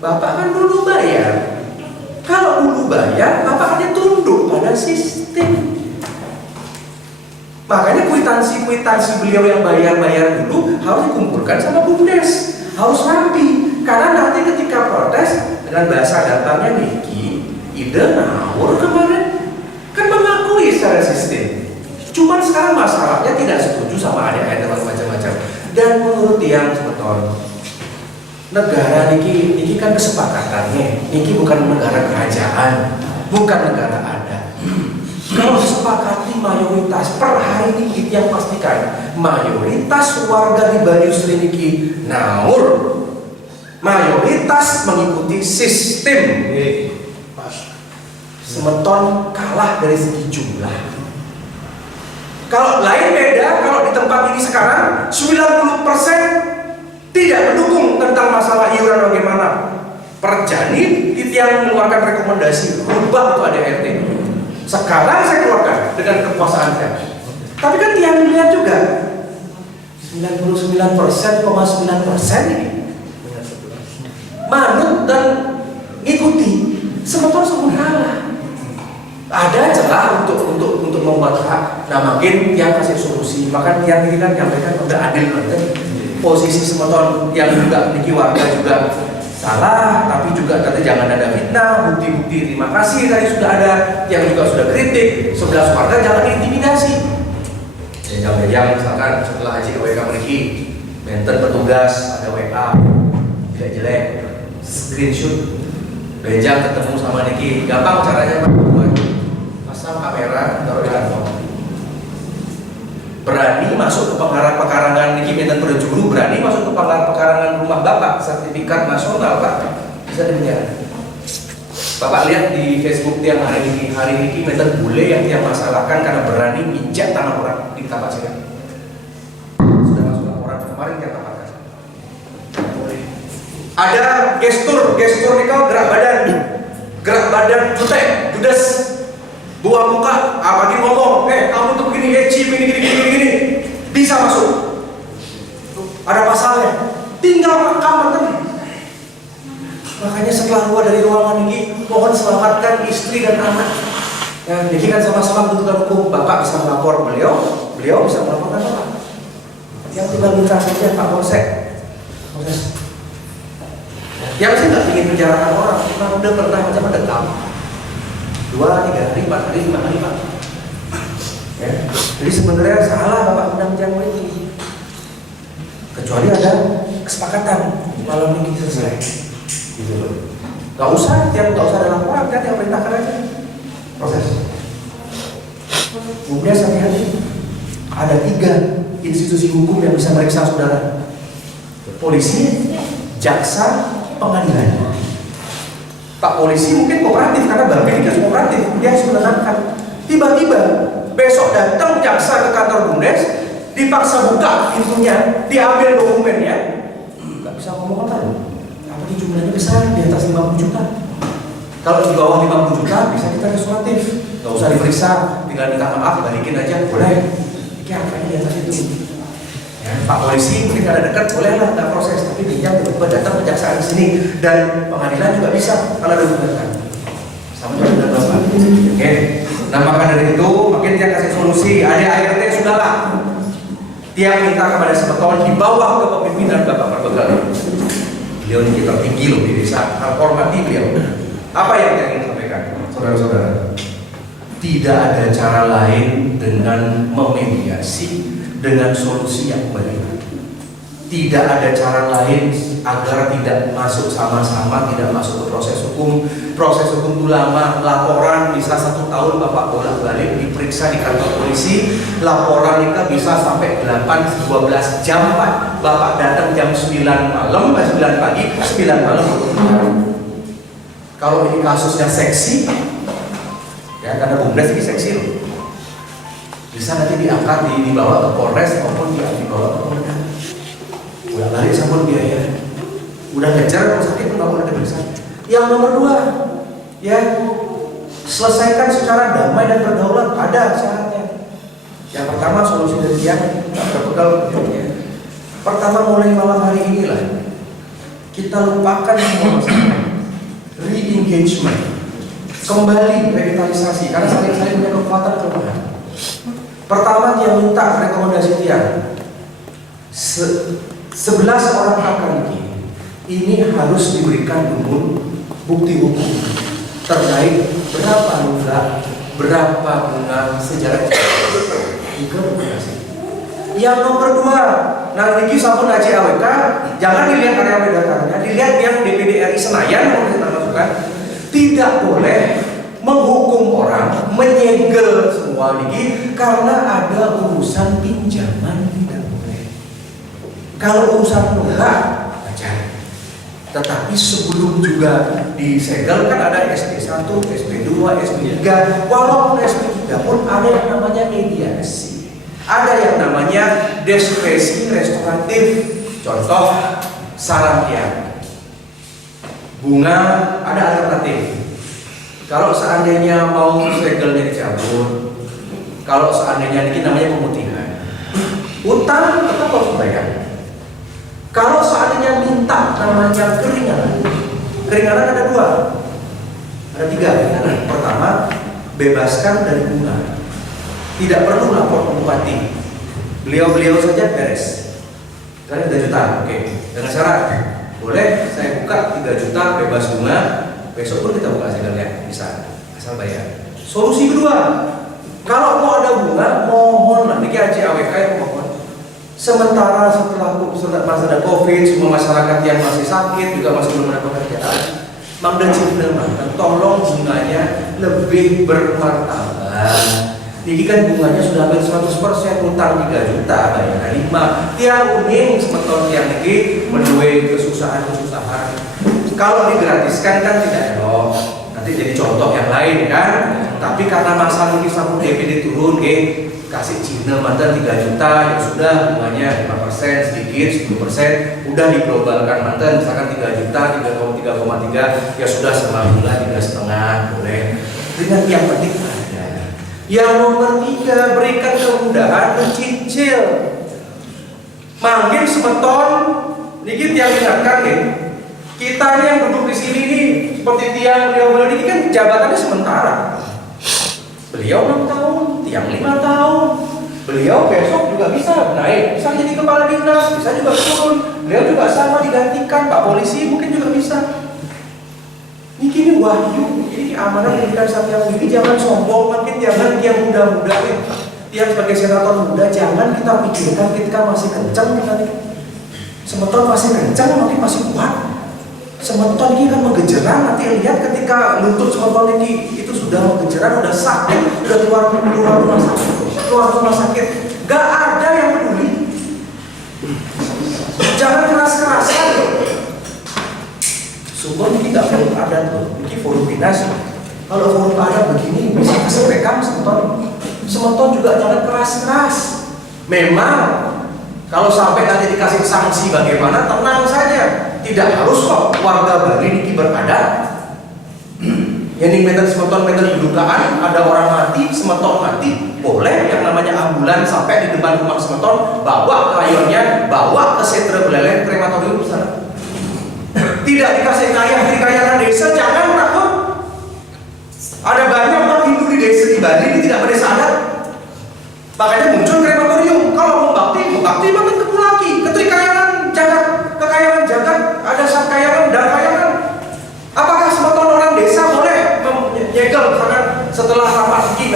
Bapak kan dulu bayar. Kalau dulu bayar, Bapak hanya tunduk pada sistem. Makanya kwitansi beliau yang bayar dulu harus dikumpulkan sama BUMDes, harus rapi. Karena nanti ketika protes dengan bahasa datangnya Niki, ide ngawur kemarin, kan mengakui secara sistem. Cuman sekarang masalahnya tidak setuju sama ada macam-macam. Dan menurut yang sebetul negara Niki kan kesepakatannya. Niki bukan negara kerajaan, bukan negara adat. Kalau sepakati mayoritas per hari ini yang pastikan mayoritas warga di Banyu Sri niki naur, mayoritas mengikuti sistem. Semeton kalah dari segi jumlah. Kalau lain beda, kalau di tempat ini sekarang 90% tidak mendukung tentang masalah iuran bagaimana. Perjani yang mengeluarkan rekomendasi rubah itu ADRT. Sekarang saya keluarkan dengan kekuasaan saya. Tapi kan tiang melihat juga 99,9% ini manut dan ikuti. Sementara sempurna. Ada celah untuk membuat hak. Nah makin yang kasih solusi. Maka yang ini kan nyampaikan udah adil. Posisi semeton yang juga memiliki warga juga salah, tapi juga kata jangan ada fitnah, bukti-bukti terima kasih tadi sudah ada, yang juga sudah kritik, 11 warga jangan diintimidasi. Yang misalkan setelah haji WK memiliki menten petugas ada WA tidak jelek, screenshot, bejang ketemu sama Niki, gampang caranya Pak, pasang kamera taruh di kantong. Berani masuk ke pekarangan Niki Menten Perjuru, berani masuk ke pekarangan rumah Bapak, sertifikat nasional Pak, bisa dilihat. Bapak lihat di Facebook yang hari ini Menten bule yang masalahkan karena berani pijat tanah orang di tempat saya. Sudah masuk laporan kemarin yang tapakan. Ada gestur Niko gerak badan judes. Buah muka, apalagi ngomong, kamu tuh begini, gini, bisa masuk. Ada pasalnya, tinggal rekam tadi. Makanya setelah keluar dari ruangan ini, mohon selamatkan istri dan anak. Ya, ini kan sama-sama bentukan hukum. Bapak bisa melapor beliau bisa melaporkan Bapak. Yang tinggal minta saja Pak Polsek. Yang saya nggak ingin penjarakan orang, karena udah pernah macam dendam. 2, 3 hari, 4 hari, 5 hari Pak. Ya. Jadi sebenarnya salah Bapak undang jamu ini. Kecuali ada kesepakatan malam ini selesai. Gitu loh. Gak usah ada laporan, kan yang perintahkan aja. Proses. Kemudian hati-hati. Ada 3 institusi hukum yang bisa meriksa saudara. Polisi, jaksa, pengadilan. Pak polisi mungkin kooperatif karena Bapak ini kan kooperatif, dia harus menenangkan. Tiba-tiba besok datang jaksa ke kantor BUMDes, dipaksa buka pintunya, diambil dokumennya, nggak bisa ngomong apa loh. Apalagi jumlahnya besar, di atas 50 juta. Kalau di bawah 50 juta bisa kita restoratif, nggak usah diperiksa, tinggal minta maaf, balikin aja, boleh. Ini apa di atas itu? Ya, Pak polisi mungkin ada dekat, bolehlah nggak proses, tapi dia tiba-tiba datang kejaksaan di sini dan pengadilan juga bisa kalau ada gugatan. Sama juga dengan Bapak. Oke. Nah maka dari itu makin dia kasih solusi. ADART sudahlah. Dia minta kepada semeton di bawah kepemimpinan Bapak Perbegal. Beliau ini tertinggi loh di desa, hormati beliau. Apa yang saya ingin sampaikan, saudara-saudara? Tidak ada cara lain dengan memediasi dengan solusi yang baik. Tidak ada cara lain agar tidak masuk sama-sama, tidak masuk ke proses hukum. Proses hukum itu lama, laporan bisa 1 tahun Bapak bolak-balik diperiksa di kantor polisi. Laporan itu bisa sampai 8-12 jam Pak. Bapak datang jam 9 malam, 9 pagi, 9 malam untuk bicara. Kalau ini kasusnya seksi, ya karena Bumdes ini seksi loh, bisa nanti diangkat, dibawa ke Polres maupun dibawa ke Polda. Udah balik sampun biaya, udah ngejar kalau sakit pun nggak boleh diperiksa. Yang nomor 2, ya selesaikan secara damai dan berdaulat, ada syaratnya. Yang pertama solusi dari yang terpegal berikutnya. Pertama, mulai malam hari inilah kita lupakan semua masalah, re-engagement, kembali revitalisasi, karena saling punya kekuatan kelemahan. Pertama, dia minta rekomendasi dia 11 orang pakar ini harus diberikan dulu bukti hukum terkait berapa bunga sejarah Yang nomor 2, nah ini sampun Haji AWK, jangan dilihat area bedakannya, dilihat yang DPD RI Senayan yang kita masukkan, tidak boleh menghukum orang, menyegel semua ini karena ada urusan pinjaman, tidak boleh. Kalau urusan enggak, wajar. Tetapi sebelum juga disegel kan ada SP1, SP2, SP3. Walaupun SP3 pun ada yang namanya mediasi, ada yang namanya diskresi restoratif. Contoh saran ya, bunga ada alternatif. Kalau seandainya mau segelnya dicabut, kalau seandainya ini namanya pemutihan, utang tetap harus bayar. Kalau seandainya minta namanya keringanan, keringanan ada 2, ada 3 keringanan. Pertama, bebaskan dari bunga, tidak perlu lapor ke bupati, beliau saja beres. Karena 3 juta, oke. Dengan syarat, boleh saya buka 3 juta bebas bunga, besok pun kita buka segelnya, bisa, asal bayar. Solusi kedua, kalau mau ada bunga, mohonlah, ini Haji AWK yang mohon. Sementara setelah masa ada COVID, semua masyarakat yang masih sakit juga masih belum ada pekerjaan, Mang dan Cipta Mantan, tolong bunganya lebih bermartabat. Jadi kan bunganya sudah hampir 100%, utang 3 juta, bayar 5. Tiang uning semeton tiang ini menuai kesusahan. Kalau digratiskan kan tidak elok, nanti jadi contoh yang lain kan. Tapi karena masa ini sampun DPD turun, kasih Cina mantan 3 juta, ya sudah bunganya 5%, sedikit 10%, udah diglobalkan mantan misalkan 3 juta, 3,3, ya sudah sama bunga 3,5 boleh. Dengan yang penting ada. Yang nomor 3, berikan kemudahan mencicil. Mangkin semeton, dikit yang ingatkan kita ini yang duduk di sini nih, seperti tiang beliau ini kan jabatannya sementara. Beliau 6 tahun, tiang 5 tahun. Beliau besok juga bisa naik, bisa jadi kepala dinas, bisa juga turun. Beliau juga sama digantikan, Pak Polisi mungkin juga bisa. Ini wahyu, ini amanah pimpinan Satya ini jangan sombong, makin jangan yang muda-muda yang sebagai senator muda jangan kita pikirkan ketika masih kencang nanti. Semeton masih kencang, makin masih kuat. Semeton ini kan menggejeran, nanti lihat ketika lutut semeton ini itu sudah menggejeran, sudah sakit, sudah keluar rumah sakit, gak ada yang peduli. Jangan keras-kerasan. Sungguh ini gak forum adat loh, ini forum dinas. Kalau forum adat begini bisa kesepekan semeton juga jangan keras-keras. Memang kalau sampai nanti dikasih sanksi bagaimana, tenang saja. Tidak harus kok warga Bali ini beradat. Yang meter semeton meter dugaan ada orang mati, semeton mati, boleh yang namanya ambulans sampai di depan rumah semeton, bawa rayonnya, bawa ke sentra beleleng krematorium di sana. Tidak dikasih kekayakan desa, jangan takut. Ada banyak orang Hindu di desa di Bali ini tidak berdesa adat. Makanya muncul krematorium. Kalau membakti makin ketemu lagi. Ketrikayangan jagat, kekayaan jagat, ada satkayangan dan kayangan. Apakah semeton orang desa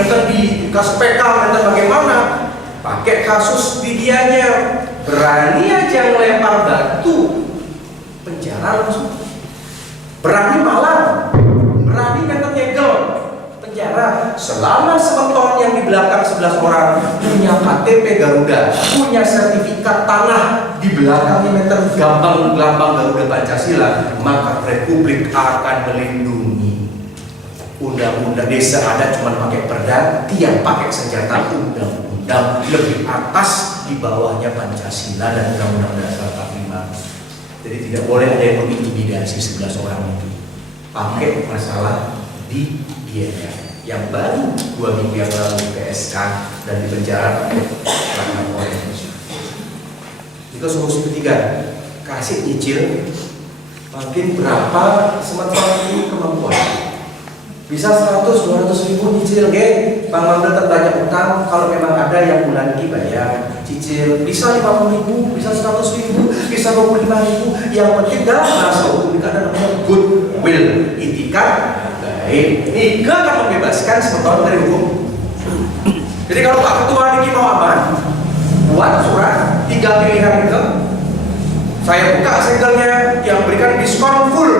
enten di kasus PK, enten bagaimana? Pakai kasus Widianya, berani aja ngelempar batu, penjara langsung. Berani malam, berani enten nyegel, penjara. Selama semeton yang di belakang 11 orang punya KTP Garuda, punya sertifikat tanah di belakangnya meter lambang Garuda Pancasila, maka Republik akan melindungi. Undang-undang desa ada cuma pakai perda, tiap pakai senjata, undang-undang lebih atas, di bawahnya Pancasila dan Undang-Undang Dasar 45. Jadi tidak boleh ada yang mengintimidasi 11 orang itu. Pakai masalah di dia yang baru 2 minggu yang lalu ke SK dan dipenjara karena organisasi. Itu solusi ketiga, kasih nyicil, mungkin berapa semeton ini kemampuan. Bisa 100-200 ribu nyicil, Bang Mangda terbanyak utang, kalau memang ada yang bulan ini bayar cicil, bisa 50 ribu, bisa 100 ribu, bisa 25 ribu. Yang penting dalam bahasa hukum itu ada namanya goodwill, itikat baik. Nika akan membebaskan semeton dari hukum. Jadi kalau Pak Ketua Niki mau aman, buat surat 3 pilihan itu, saya buka segelnya yang berikan diskon full.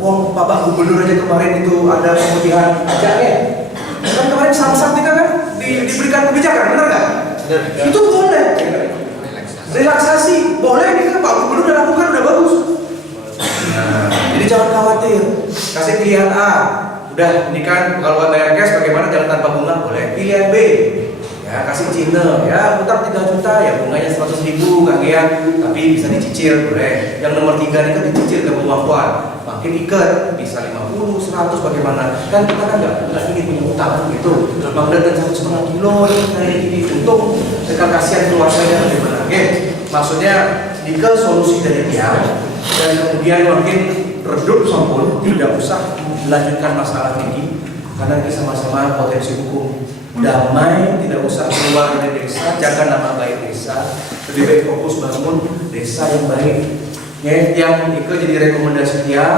Wong Bapak Gubernur aja kemarin itu ada pemutihan pajaknya. Kan kemarin samsat kita kan diberikan kebijakan, benar nggak? Itu boleh. Relaksasi boleh nih kan Pak Gubernur udah lakukan, udah bagus. Nah, jadi jangan khawatir. Kasih pilihan A, udah ini kan kalau bayar cash bagaimana jalan tanpa bunga boleh. Pilihan B, ya kasih Cina, ya utang 3 juta, ya bunganya 100 ribu kagean, tapi bisa dicicil boleh. Yang nomor 3 ini kan dicicil ke kemampuan. Makin ikat, bisa 50, 100 bagaimana? Kan kita kan nggak ingin punya utang gitu. Bang dan 1,5 kilo ini untung, sekarang kasihan keluarganya bagaimana? Oke, maksudnya jika solusi dari dia dan kemudian makin redup sampun, tidak usah melanjutkan masalah ini karena ini sama-sama potensi hukum. Damai, tidak usah keluar dari desa, jaga nama baik desa, lebih baik fokus bangun desa yang baik. Ya, yang itu jadi rekomendasi dia,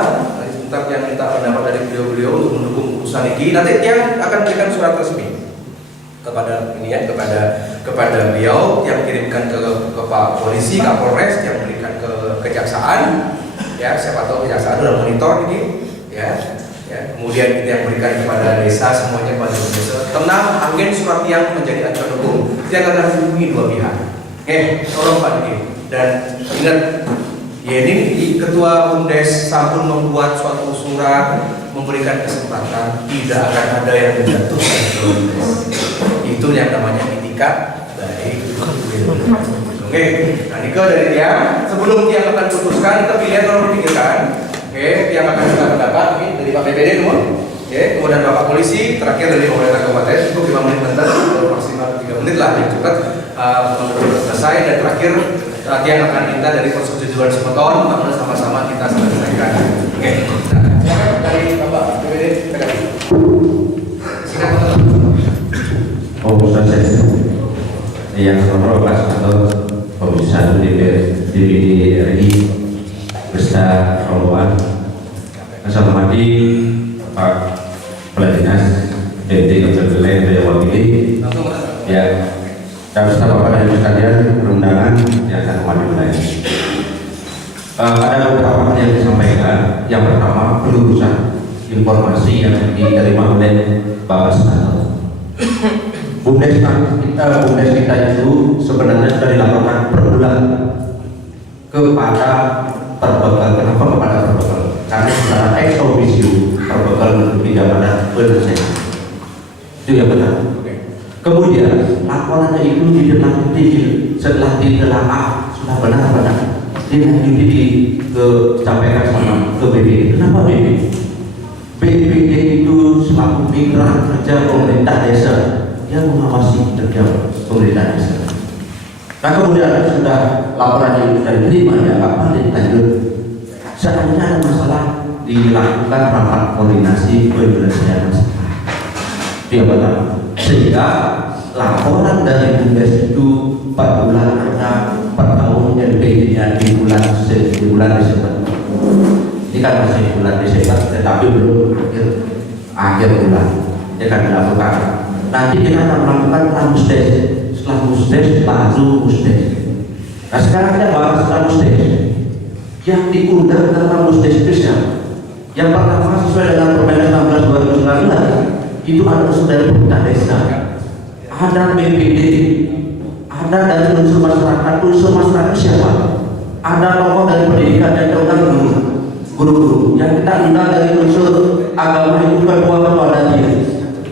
sebentar yang minta pendapat dari beliau-beliau untuk mendukung keputusan ini. Nanti dia akan berikan surat resmi kepada ini ya, kepada beliau yang kirimkan ke Pak Polisi, Kapolres yang berikan ke Kejaksaan. Ya, siapa tahu Kejaksaan sudah monitor ini, ya. Kemudian kita yang berikan kepada desa, semuanya kepada desa. Tenang, agen surat yang menjadi acuan hukum. Dia akan menghubungi 2 pihak. Tolong Pak Diki. Dan ingat, ya ini Ketua Bumdes sampun membuat suatu surat memberikan kesempatan, tidak akan ada yang menjatuhkan Bumdes. Itu yang namanya itikat baik. Oke, nah ini dari dia. Sebelum dia akan putuskan, kita pilihan kalau dipikirkan. Oke, yang akan kita pendapat ini dari Pak BPD dulu. Oke, kemudian Bapak Polisi, terakhir dari pemerintah kabupaten, cukup 5 menit bentar, maksimal 3 menit lah, yang cepat selesai. Dan terakhir yang akan minta dari persetujuan semeton, namun sama-sama kita selesaikan. Oke, nah, dari Bapak BPD, silakan. Oh, selesai. Yang terhormat atau Komisi 1 DPD RI beserta rombongan, saya hormati Pak Kepala Dinas DPD Kabupaten Jaya Wakili, ya, dan beserta Bapak dan Ibu sekalian undangan yang saya hormati. Ada beberapa hal yang disampaikan. Yang pertama, berurusan informasi yang diterima oleh Bapak Senator. Bumdes kita itu sebenarnya sudah dilaporkan per bulan kepada Perbekal. Kenapa kepada Perbekal? Karena secara ex officio Perbekal menutupi jabatan penyelesaian. Itu yang benar. Kemudian laporannya itu ditindaklanjuti setelah ditelaah sudah benar-benar ditindaklanjuti disampaikan sama ke BPD. Kenapa BPD? BPD itu selaku mitra kerja pemerintah desa, dia mengawasi kerja pemerintah desa. Nah kemudian sudah laporannya sudah diterima, ya apa dilanjut. Seandainya ada masalah dilakukan rapat koordinasi penyelesaian masalah. Dia benar. Sehingga laporan dari Bumdes itu 4 bulan ada, 4 tahun yang BPD-nya di bulan Desember. Ini kan masih bulan Desember, tetapi belum akhir bulan. Dia akan dilakukan nanti kita akan melakukan pramusdes. Setelah musdes, baru musdes. Nah sekarang kita bahas pramusdes. Yang diundang dalam pramusdes itu siapa? Yang pertama sesuai dengan Permen 16/2019 itu ada unsur dari pemerintah desa, ada BPD, ada dari unsur masyarakat. Unsur masyarakat siapa? Ada tokoh dari pendidikan dan terutama guru-guru. Yang kita undang dari unsur agama itu ketua dadi.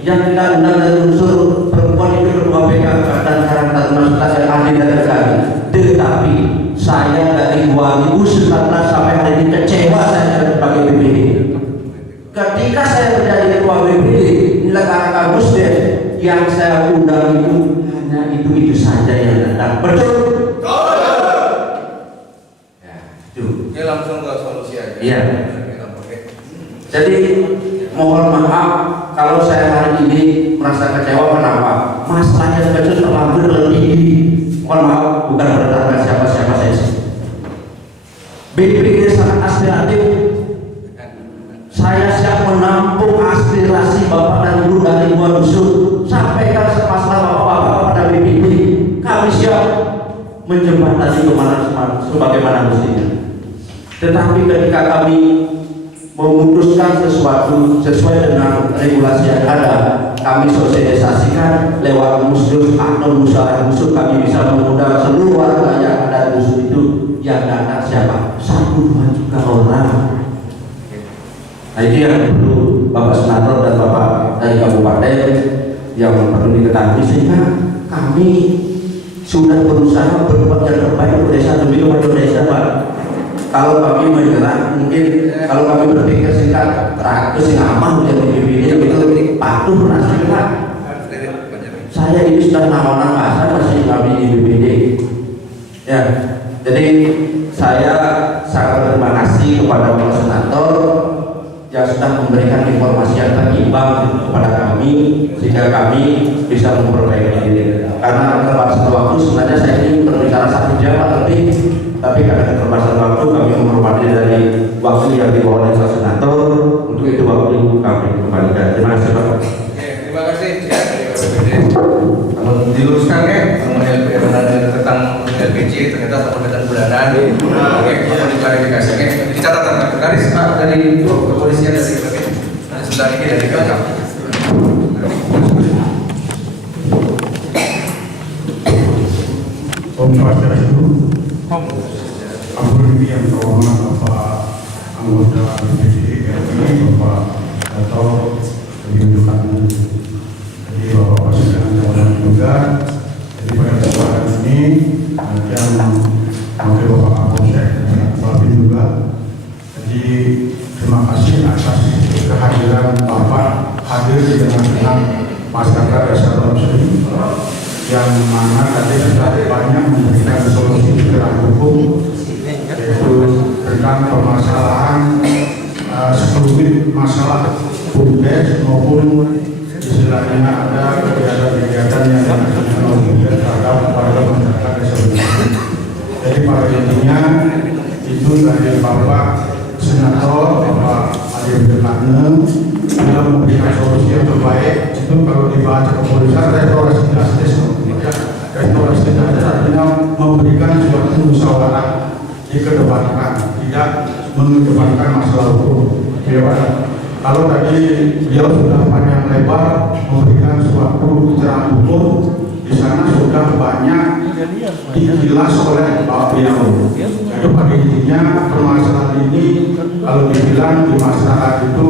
Yang kita undang dari unsur perempuan itu ketua PKK dan karakter masyarakat yang adil dan berkali. Tetapi saya dari 2019 sampai hari ini kecewa saya sebagai BPD. Ketika saya menjadi ketua BPD, negara musdes yang saya undang itu hanya itu saja yang datang. Betul? Ya, itu. Ini langsung ke solusi aja. Iya. Jadi mohon maaf kalau saya hari ini merasa kecewa. Kenapa? Masalahnya kecil terlalu tinggi. Mohon maaf, bukan berdasarkan siapa-siapa saya sih. BPD sangat aspiratif. Saya siap menampung aspirasi Bapak dan Ibu dari dua dusun. Sampaikan masalah Bapak-Bapak pada BPD. Kami siap menjembatani sebagaimana mestinya. Tetapi ketika kami memutuskan sesuatu sesuai dengan regulasi yang ada, kami sosialisasikan lewat musdus atau musyawarah dusun. Kami bisa mengundang seluruh warga yang ada di dusun itu. Yang datang siapa? 1-2 juta orang. Nah itu yang perlu Bapak Senator dan Bapak dari Kabupaten yang perlu diketahui, sehingga kami sudah berusaha berbuat yang terbaik untuk desa demi kemajuan desa, Pak. Kalau kami menyerah, mungkin kalau kami berpikir singkat terakhir yang aman yang BPD itu patuh nasihat. Saya ini sudah nawanan masa masih kami di BPD. Ya, jadi saya sangat berterima kasih kepada Bapak Senator yang sudah memberikan informasi yang berimbang kepada kami sehingga kami bisa memperbaiki diri. Karena keterbatasan waktu sebenarnya saya ini berbicara 1 jam lebih, tapi karena keterbatasan waktu kami menghormati dari waktu yang dibawa oleh Pak Senator. Untuk itu waktu kami kembalikan. Terima kasih Pak. Terima kasih ya. Namun diluruskan ya, tentang LPG ternyata satu bulanan. Oke, diklarifikasi. Oke, jadi catatan dari Pak dari kepolisian dari sebentar ini dari kakak. Om Swastiastu. Ampun yang terhormat Bapak anggota BPD RI, Bapak Dato' Kehidupan. Jadi Bapak Presiden dan juga. Jadi pada kesempatan ini yang mewakili Bapak Kapolsek dan Babin juga. Jadi terima kasih atas kehadiran Bapak hadir di tengah-tengah masyarakat desa Lomsri yang mana tadi sudah banyak memberikan solusi gerak hukum, yaitu tentang permasalahan sekelumit masalah BUMDes maupun istilahnya ada kegiatan-kegiatan yang dilakukan terhadap warga masyarakat desa Lomsri. Jadi pada intinya itu dari Bapak Senator, Bapak Adi Berkane sudah memberikan solusi yang terbaik. Itu kalau dibaca kepolisian restorasi justice. Restorasi justice artinya memberikan suatu musyawarah dikedepankan, tidak mengedepankan masalah hukum. Kalau tadi beliau sudah panjang lebar memberikan suatu pencerahan hukum, di sana sudah banyak dijelas oleh Pak Beliau. Itu pada intinya permasalahan ini kalau dibilang di masyarakat itu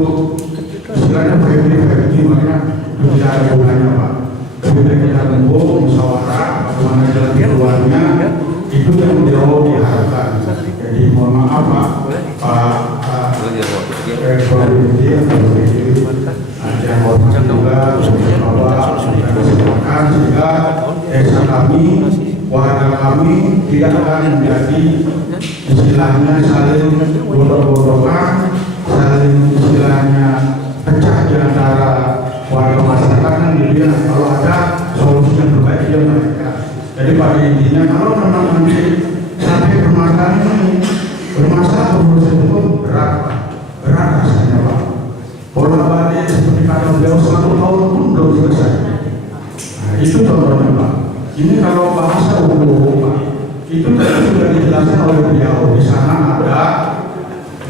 istilahnya family makanya tidak ada gunanya Pak. Lebih baik kita tunggu musyawarah bagaimana jalan keluarnya, itu yang beliau diharapkan. Jadi mohon maaf Pak yang hormat juga bahwa kesempatan sehingga desa kami, warga kami tidak akan menjadi istilahnya saling bodoh-bodohan, saling istilahnya pecah di antara warga masyarakat yang dibilang kalau ada solusi yang terbaik dia mereka. Jadi pada intinya kalau memang nanti sampai permasalahan ini bermasalah proses itu berat rasanya Pak. Bolak-balik seperti kata beliau 1 tahun pun belum selesai. Itu contohnya Pak. Ini kalau bahasa hukum Pak, itu tadi sudah dijelaskan oleh beliau. Di sana ada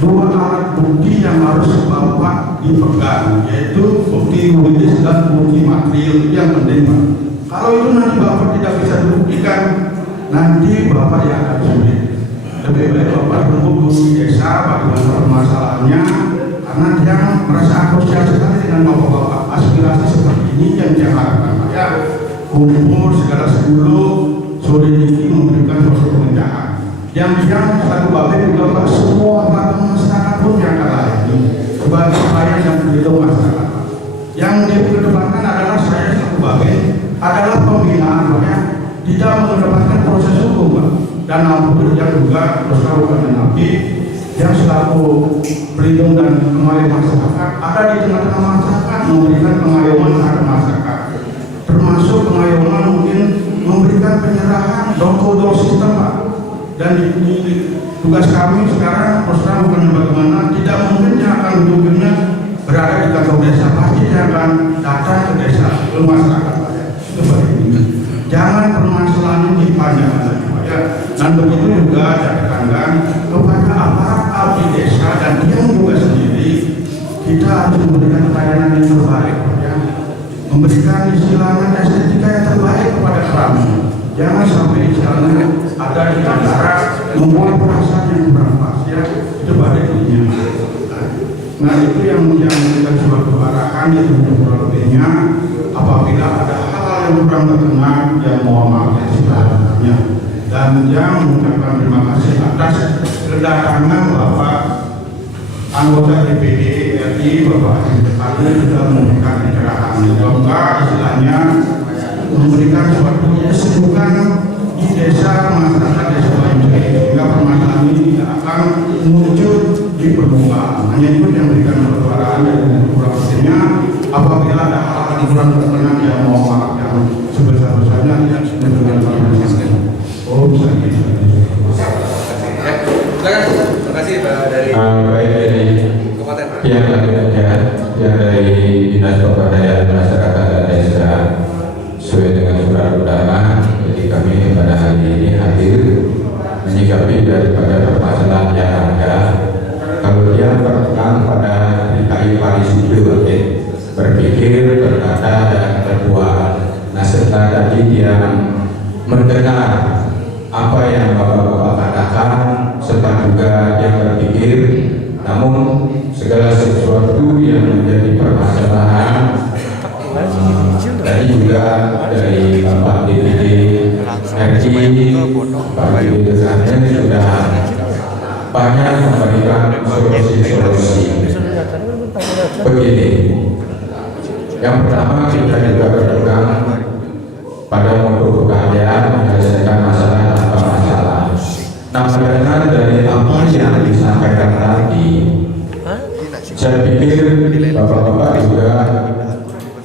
dua alat bukti yang harus Bapak dipegang, yaitu bukti yuridis dan bukti material yang penting Pak. Kalau itu nanti Bapak tidak bisa dibuktikan, nanti Bapak yang akan sulit. Lebih baik Bapak tunggu di desa bagaimana permasalahannya, karena dia merasa antusias sekali dengan Bapak-Bapak. Aspirasi seperti ini yang dia harapkan. Ya, kumpul segala sebelum sore ini memberikan suatu pekerjaan. Yang satu balik juga Pak, semua masyarakat pun yang kalah ini sebagai pelayan yang berhidup masyarakat. Yang dikedepankan adalah saya satu balik adalah pembinaan, makanya tidak mengedepankan proses hukum Pak. Dan alhamdulillah yang juga bersama Nabi yang selaku pelindung dan pengayom masyarakat ada di tengah-tengah masyarakat, memberikan pengayoman kepada masyarakat, termasuk pengayoman mungkin memberikan penyerahan door-to-door sistem Pak. Dan di tugas kami sekarang terus bukan bagaimana, tidak mungkin yang akan ujungnya berada di kantor desa, pasti dia akan datang ke desa, ke masyarakat Pak. Itu bagaimana. Jangan permasalahan ini dipanjangkan lagi Pak ya. Dan begitu juga catatan kepada aparat abdi desa dan dia juga sendiri, kita harus memberikan pelayanan yang terbaik Pak ya. Memberikan istilahnya estetika yang terbaik kepada kami. Jangan sampai istilahnya ada di antara membuat perasaan yang kurang pas ya. Itu baliknya. Nah itu yang kita suatu arahan itu kurang lebihnya. Apabila ada hal yang kurang berkenan, yang mohon maaf yang sebelumnya. Dan yang mengucapkan terima kasih atas kedatangan Bapak anggota DPD RI Bapak Haji sudah memberikan pencerahan. Semoga istilahnya memberikan suatu kesejukan di desa masyarakat desa Banyuwangi sehingga permasalahan ini tidak akan muncul di permukaan. Hanya itu yang memberikan persoalan dan kurang lebihnya. Apabila ada hal yang kurang berkenan, yang mohon maaf yang sebesar-besarnya tidak dengan permasalahan. Oh, bisa gitu. Terima kasih Pak dari baik dari pihak lainnya yang dari Dinas Pemberdayaan Masyarakat dan Desa sesuai dengan surat undangan. Jadi kami pada hari ini hadir menyikapi daripada permasalahan yang ada. Kalau dia berpegang pada DKI Paris itu berpikir, berkata dan berbuat. Nah setelah tadi dia mendengar apa yang Bapak-Bapak katakan, serta juga yang berpikir, namun segala sesuatu yang menjadi permasalahan tadi juga dari Bapak DPD RI, Pak DPD sudah banyak memberikan solusi-solusi. Begini, yang pertama kita juga berpegang pada moto keahlian menyelesaikan masalah tanpa masalah. Nah, mendengar dari apa yang disampaikan tadi, saya pikir Bapak-Bapak juga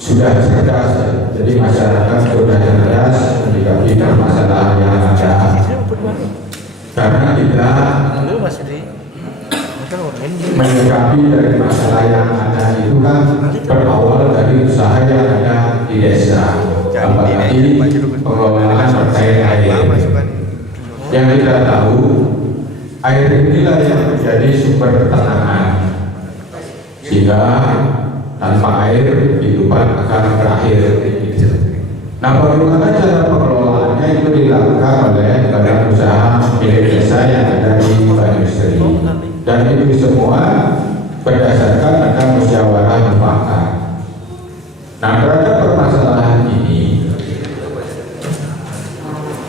sudah cerdas, jadi masyarakat sudah cerdas menyikapi permasalahan yang ada. Karena kita menyikapi dari masalah yang ada itu kan berawal dari usaha yang ada di desa. Apalagi pengelolaan terkait air. Yang kita tahu, air inilah yang menjadi sumber ketenangan. Sehingga tanpa air kehidupan akan berakhir. Nah, bagaimana cara pengelolaannya itu dilakukan oleh badan usaha milik desa yang ada di Banyuwangi. Dan itu semua berdasarkan ada musyawarah mufakat. Nah, terhadap permasalahan ini,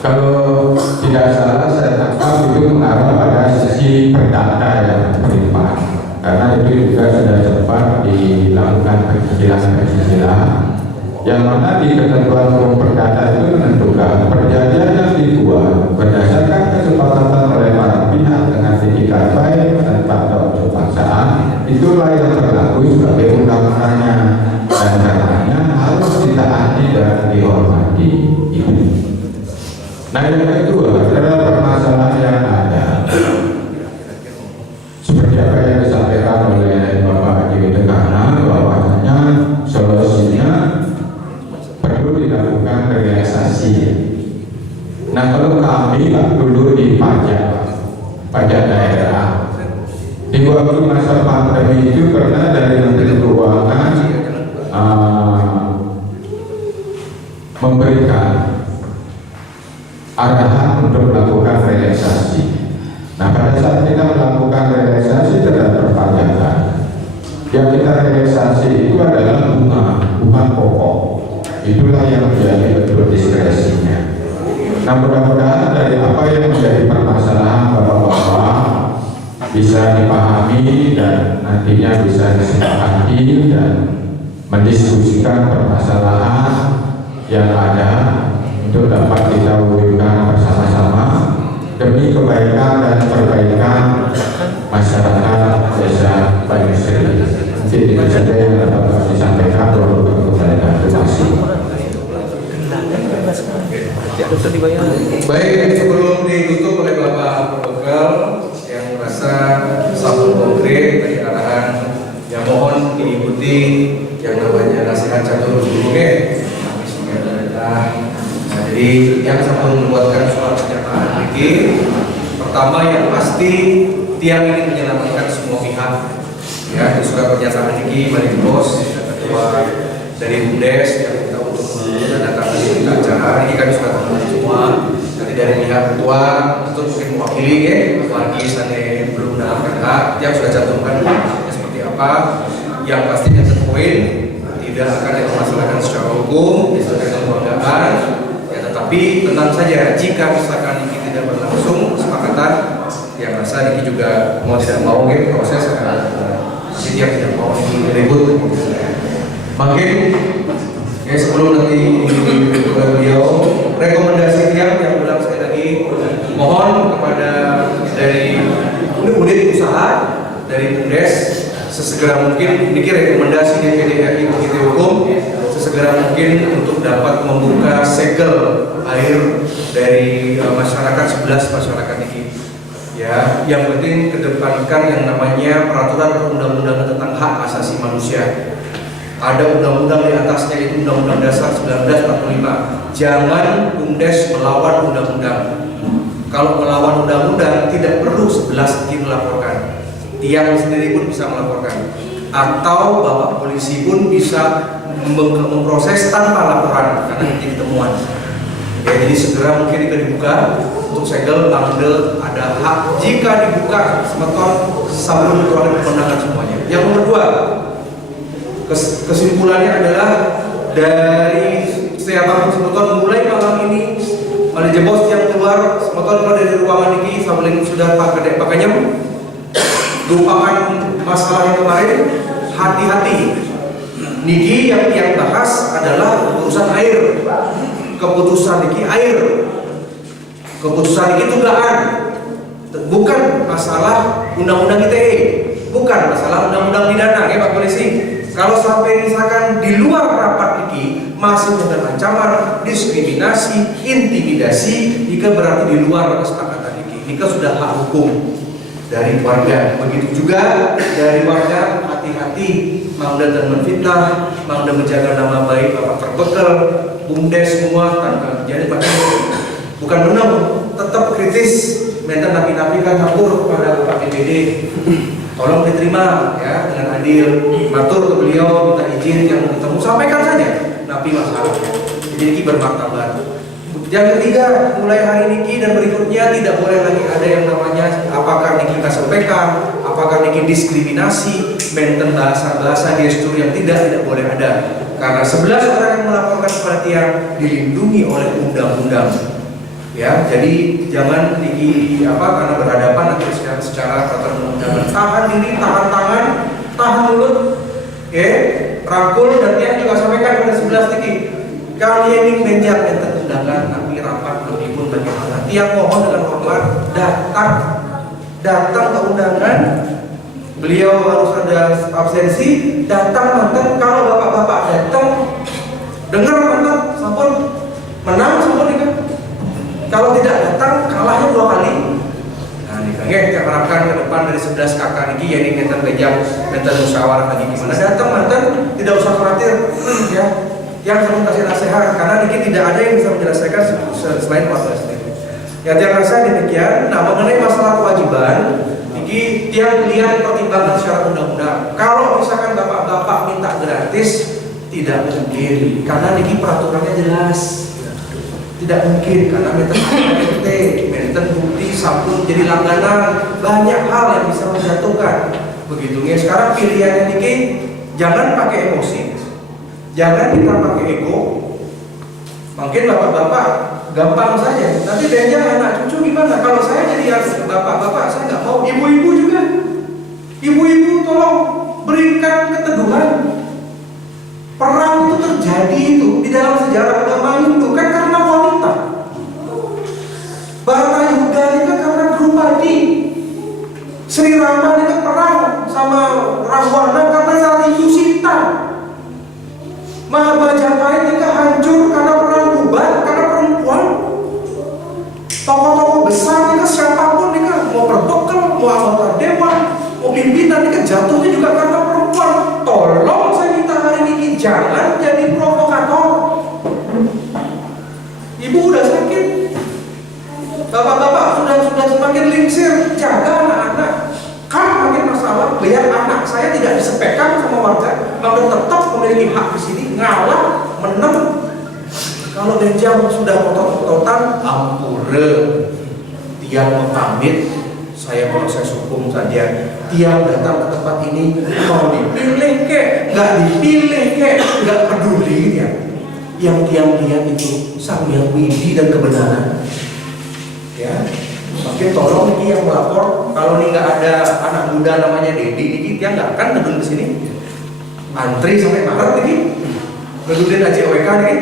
kalau tidak salah saya tangkap itu mengarah pada sisi perdata yang berlimpah, karena itu juga sudah sempat dilakukan cicilan-cicilan, yang mana di ketentuan hukum perdata itu menentukan perjanjian yang dibuat berdasarkan kesepakatan oleh para pihak dengan itikat baik tanpa ada unsur paksaan, itulah yang berlaku sebagai undang-undangnya, dan karenanya harus ditaati dan dihormati. Nah, yang kedua adalah permasalahan yang ada, seperti apa yang disampaikan oleh Bapak Haji Witekana, bahwasanya solusinya perlu dilakukan Nah kalau kami dulu di pajak daerah, di waktu masa pandemi itu pernah dari Menteri Keuangan memberikan arahan untuk melakukan realisasi. Nah pada saat kita melakukan realisasi terhadap perpajakan, yang kita realisasi itu adalah bunga, bukan pokok. Itulah yang menjadi bentuk diskresinya. Nah mudah-mudahan dari apa yang menjadi permasalahan bapak-bapak bisa dipahami dan nantinya bisa disepakati dan mendiskusikan permasalahan yang ada untuk dapat kita wujudkan bersama-sama demi kebaikan dan perbaikan masyarakat desa Banyuwangi. Mungkin itu saja yang dapat disampaikan. Terima kasih. Baik, sebelum ditutup oleh Bapak Bekal yang merasa satu konkret dari arahan yang mohon diikuti yang namanya nasihat catur gurune. Jadi yang satu membuatkan surat pernyataan ini, pertama yang pasti tiang ingin menyelamatkan semua pihak. Ya, di surat pernyataan ini mari bos ketua dari BUMDes yang kita untuk menandatangani acara ini kami sudah temukan semua. Nanti dari pihak ketua itu mungkin mewakili ya, bagi sana belum mendapatkan hak yang sudah cantumkan seperti apa. Yang pasti yang terpoin tidak akan dipermasalahkan secara hukum, disebutkan kelembagaan. Tapi tenang saja jika misalkan ini tidak berlangsung kesepakatan, yang rasa ini juga mau tidak mau proses setiap tidak mau ribut. Makin sebelum nanti beliau rekomendasi yang bilang sekali lagi mohon kepada dari unit usaha dari BUMDes sesegera mungkin ini rekomendasi DPD RI Komite Hukum sesegera mungkin untuk dapat membuka segel air dari masyarakat 11 masyarakat ini. Ya, yang penting kedepankan yang namanya peraturan perundang-undangan tentang hak asasi manusia. Ada undang-undang di atasnya itu Undang-Undang Dasar 1945. Jangan BUMDes melawan undang-undang. Kalau melawan undang-undang tidak perlu 11 tim melaporkan. Tiang sendiri pun bisa melaporkan. Atau Bapak polisi pun bisa memproses tanpa laporan karena ini temuan. Ya, jadi segera mungkin jika dibuka untuk segel tanggal ada hak jika dibuka semeton sebelum itu ada kemenangan semuanya. Yang nomor 2, kesimpulannya adalah dari siapapun semeton mulai malam ini manajer bos yang keluar semeton keluar dari ruangan ini sambil sudah pakainya lupakan masalah yang kemarin, hati-hati. Niki yang bahas adalah urusan air. Keputusan Niki air. Keputusan Niki dugaan. Bukan masalah undang-undang ITE, bukan masalah undang-undang pidana ya Pak Polisi. Kalau sampai misalkan di luar rapat Niki masih dengan ancaman, diskriminasi, intimidasi, jika berarti di luar kesepakatan Niki. Niki sudah hak hukum dari warga. Begitu juga dari warga, hati-hati mangda dan menfitnah, mangda menjaga nama baik Bapak Terbekal, BUMDes semua tanpa jadi bukan menang, tetap kritis, minta napi-napi kan campur kepada Bapak DPD. Tolong diterima ya dengan adil. Matur ke beliau minta izin yang ketemu sampaikan saja napi masalahnya. Jadi ini bermartabat. Yang ketiga, mulai hari ini dan berikutnya tidak boleh lagi ada yang namanya apakah Niki KSPK, apakah Niki diskriminasi, mainten bahasa-bahasa gestur yang tidak boleh ada. Karena 11 orang yang melaporkan kepada tiang dilindungi oleh undang-undang. Ya, jadi jangan karena berhadapan nanti secara peraturan undangan. Tahan diri, tahan tangan, tahan mulut, rangkul dan tiang juga sampaikan pada 11 Niki. Kalian ini menjak yang undangan, tapi rapat lebih pun bagaimana? Tiang mohon dengan hormat datang ke undangan. Beliau harus ada absensi, datang mantan. Kalau bapak-bapak datang, dengar mantan, sampun menang sampun nih kan. Kalau tidak datang, kalahnya 2 kali. Nah, kita harapkan ke depan dari 11 kakak ini, ya ini mental bejam, mental musyawarah lagi gimana. Datang mantan, tidak usah khawatir, ya. Yang perlu kasih nasihat karena Niki tidak ada yang bisa menyelesaikan selain keluarga sendiri. Ya tiap rasa demikian. Nah mengenai masalah kewajiban, Niki tiap lihat pertimbangan secara undang-undang. Kalau misalkan bapak-bapak minta gratis, tidak mungkin karena Niki peraturannya jelas. Tidak mungkin karena menten bukti sabun jadi langganan, banyak hal yang bisa menjatuhkan. Begitunya sekarang pilihannya Niki, jangan pakai emosi, jangan kita pakai ego. Mungkin bapak-bapak gampang saja. Nanti benjang anak cucu gimana? Kalau saya jadi bapak-bapak, saya nggak mau. Ibu-ibu juga, ibu-ibu tolong berikan keteduhan. Perang itu terjadi itu di dalam sejarah agama Hindu kan karena wanita. Baratayuda itu karena Drupadi. Sri Rama itu perang sama Rahwana karena Sari Yusita. Mahabharata itu hancur karena perang bubat karena perempuan. Tokoh-tokoh besar itu siapapun itu mau berbekel, mau anggota dewan, mau pimpinan itu jatuhnya juga karena perempuan. Tolong saya minta hari ini jangan jadi provokator. Ibu udah sakit, bapak-bapak sudah semakin lingsir, jaga anak-anak. Kan makin masalah, biar anak saya tidak disepekan sama warga, maka tetap memiliki hak di sini, ngalah, menang. Kalau benjang sudah kotor-kotoran, ampure, tiang pamit, saya proses hukum saja. Tiang datang ke tempat ini, mau dipilih kek, nggak dipilih kek, nggak peduli dia. Yang tiang lihat itu Sang Yang Widi dan kebenaran. Ya, makin tolong ini yang melapor. Kalau ini nggak ada anak muda namanya Dedi, ini tiang nggak akan ngedun ke sini. Antri sampai Maret ini, ngedulin AJOWK nih.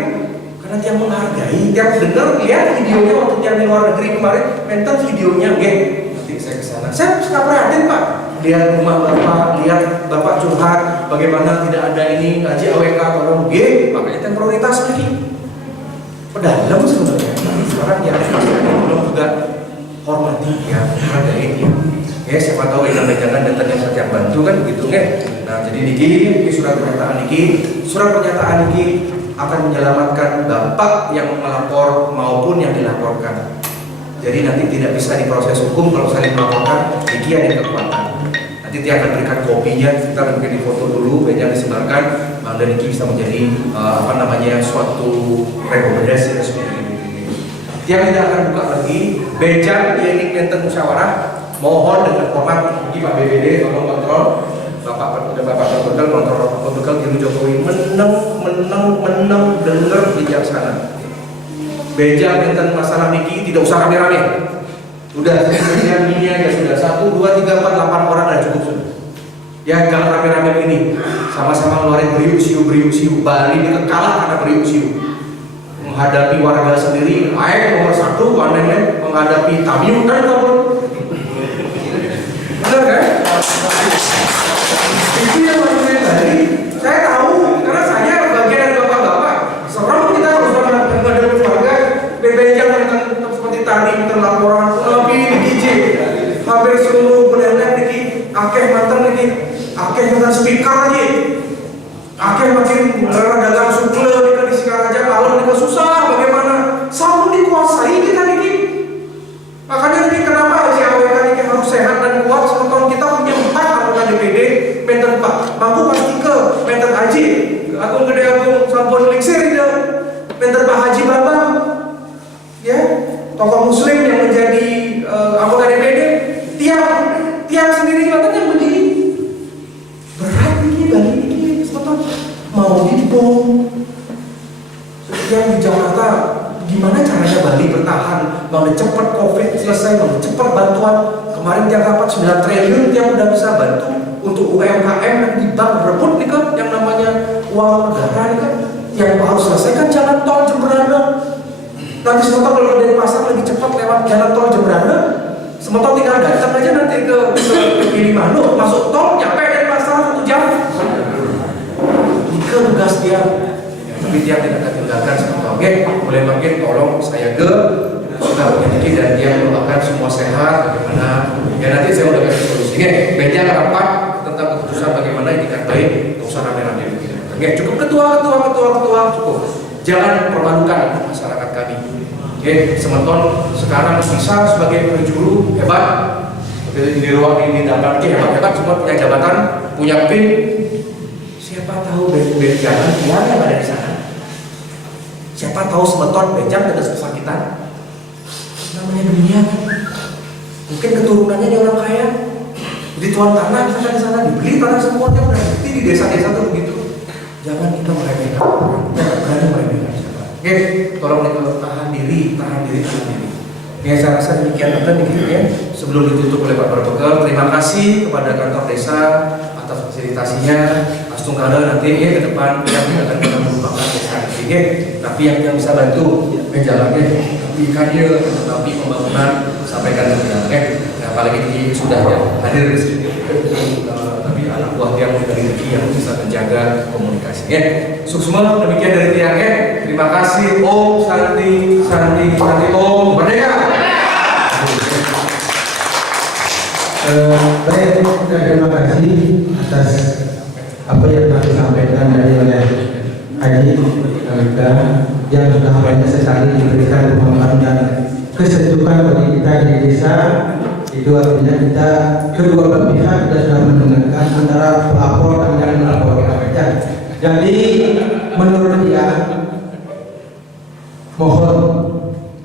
Karena dia menghargai, dia dengar, lihat videonya waktu dia di luar negeri kemarin, mental videonya, nanti saya kesana. Saya suka perhatian Pak, lihat rumah bapak, lihat bapak curhat, bagaimana tidak ada ini ngaji AWK, tolong makanya itu prioritas lagi. Pedalam sebenarnya. Sekarang ya tolong juga hormati dia, hargai dia. Ya siapa tahu jangan datang yang setiap bantu kan begitu kan. Nah jadi ini surat pernyataan Niki akan menyelamatkan bapak yang melapor maupun yang dilaporkan. Jadi nanti tidak bisa diproses hukum kalau saling melaporkan. Niki ada kekuatan. Nanti dia akan berikan kopinya, kita mungkin difoto dulu, yang disebarkan. Bang dan Niki bisa menjadi suatu rekomendasi resmi. Dia tidak akan buka lagi. Bejang ini enten musyawarah. Mohon dengan hormat Niki Pak BBD tolong kontrol. Bapak Bekal kontrol Bapak Bekal Ibu Jokowi menang dengar bijaksana. Beja tentang masalah Niki tidak usah rame-rame. Udah sekian ini aja sudah 1, 2, 3, 4, 8 orang udah cukup sudah. Ya jangan rame-rame ini. Sama-sama ngeluarin beriuk-siu. Bali ini kalah karena beriuk-siu. Menghadapi warga sendiri, nomor 1 Wanene menghadapi Tamiu kan kamu. Benar kan? Itu yang maksudnya tadi, saya tahu karena saya bagian dari bapak-bapak. Serem kita harus menghadapi warga. BBJ seperti tadi kita laporan lebih di DJ, hampir seluruh benar Niki, akeh mantan Niki, akeh mantan speaker lagi, akeh makin dagang suple di Singaraja kalau Niki susah bagaimana? Selalu dikuasai kita Niki. Makanya Niki kenapa si AWK Niki harus sehat dan kuat? Sebetulnya kita punya 4 anggota DPD. Menten Pak, mampu pasti ke Menten Haji, Agung Gede Agung Sampun Liksir itu, Menten Pak Haji Bambang, ya, tokoh Muslim yang menjadi anggota DPD, tiang sendiri katanya begini, berat ini bagi ini, sebetulnya mau dibom, yang di Jakarta, gimana caranya Bali bertahan, mau cepat COVID selesai, mau cepat bantuan, kemarin tiang rapat 9 triliun tiang udah bisa bantu. Untuk UMKM yang di bank berebut nih kan, yang namanya uang negara nih kan, yang harus selesaikan jalan tol Jemberana. Nanti sementara kalau dari pasar lebih cepat lewat jalan tol Jemberana, sementara tinggal datang aja nanti ke Gilimanuk, masuk tol, nyampe dari pasar 1 jam. Itu tugas dia, tapi dia tidak akan tinggalkan sementara. Oke, boleh makin tolong saya sudah menyelidiki dan dia merupakan semua sehat bagaimana ya nanti saya udah kasih solusi. Oke, beja rapat tentang keputusan bagaimana itikat baik, tidak usah rame-rame. Oke, cukup ketua cukup. Jangan permalukan masyarakat kami. Oke, Semeton sekarang bisa sebagai penjuru hebat. Di ruang ini dapat hebat semua punya jabatan, punya PIN. Siapa tahu beli jalan yang ada di sana. Siapa tahu Semeton bejam dan kesakitan. Namanya dunia kan. Mungkin keturunannya dia orang kaya. Jadi tuan tanah misalkan di sana dibeli tanah semuanya udah bukti di desa-desa tuh begitu. Jangan kita meremehkan, jangan berani meremehkan siapa. Oke, tolong tahan diri. Ya, saya rasa demikian ya. Sebelum ditutup oleh Pak Berbekal, terima kasih kepada kantor desa atas fasilitasinya. Astungkala nanti ya ke depan yang akan kita merupakan desa ini. Tapi yang bisa bantu jalannya, tapi pembangunan sampaikan oke. Nah, apalagi ini sudah hadir di sini. Tapi anak buah yang dari rezeki yang bisa menjaga komunikasi. Ya, semua demikian dari tiang. Terima kasih. Om Santi, Om Merdeka. Baik, terima kasih atas apa yang kami sampaikan oleh Haji Kalika yang sudah banyak sekali diberikan pemahaman dan kesejukan bagi kita di desa. Itu artinya kita kedua belah pihak sudah mendengarkan antara pelapor dan yang melaporkan. Jadi menurut dia mohon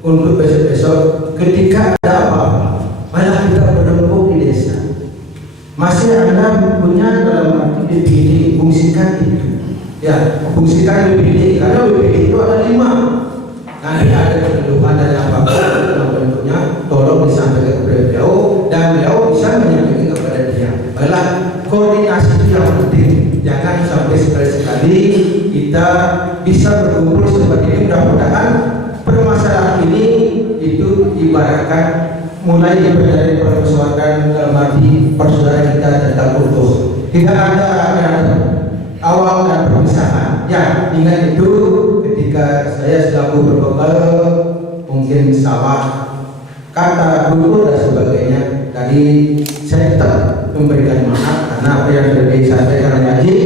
untuk besok-besok ketika ada apa-apa malah kita berembuk di desa. Masih Anda punya dalam arti BPD fungsikan itu. Ya, fungsikan BPD karena BPD itu ada 5. Nanti ada kebutuhan dari apapun dalam bentuknya, tolong disampaikan kepada beliau dan beliau bisa menyampaikan kepada dia. Malah koordinasi itu yang penting. Jangan sampai sekali-sekali kita bisa berkumpul seperti ini. Mudah-mudahan permasalahan ini itu ibaratkan mulai dari persoalan dalam arti persaudaraan kita tetap utuh. Tidak ada yang awal dan perpisahan. Ya, ingat itu ketika saya selaku berbekal mungkin salah kata dulu dan sebagainya. Tadi saya tetap memberikan maaf karena apa yang sudah disampaikan oleh Haji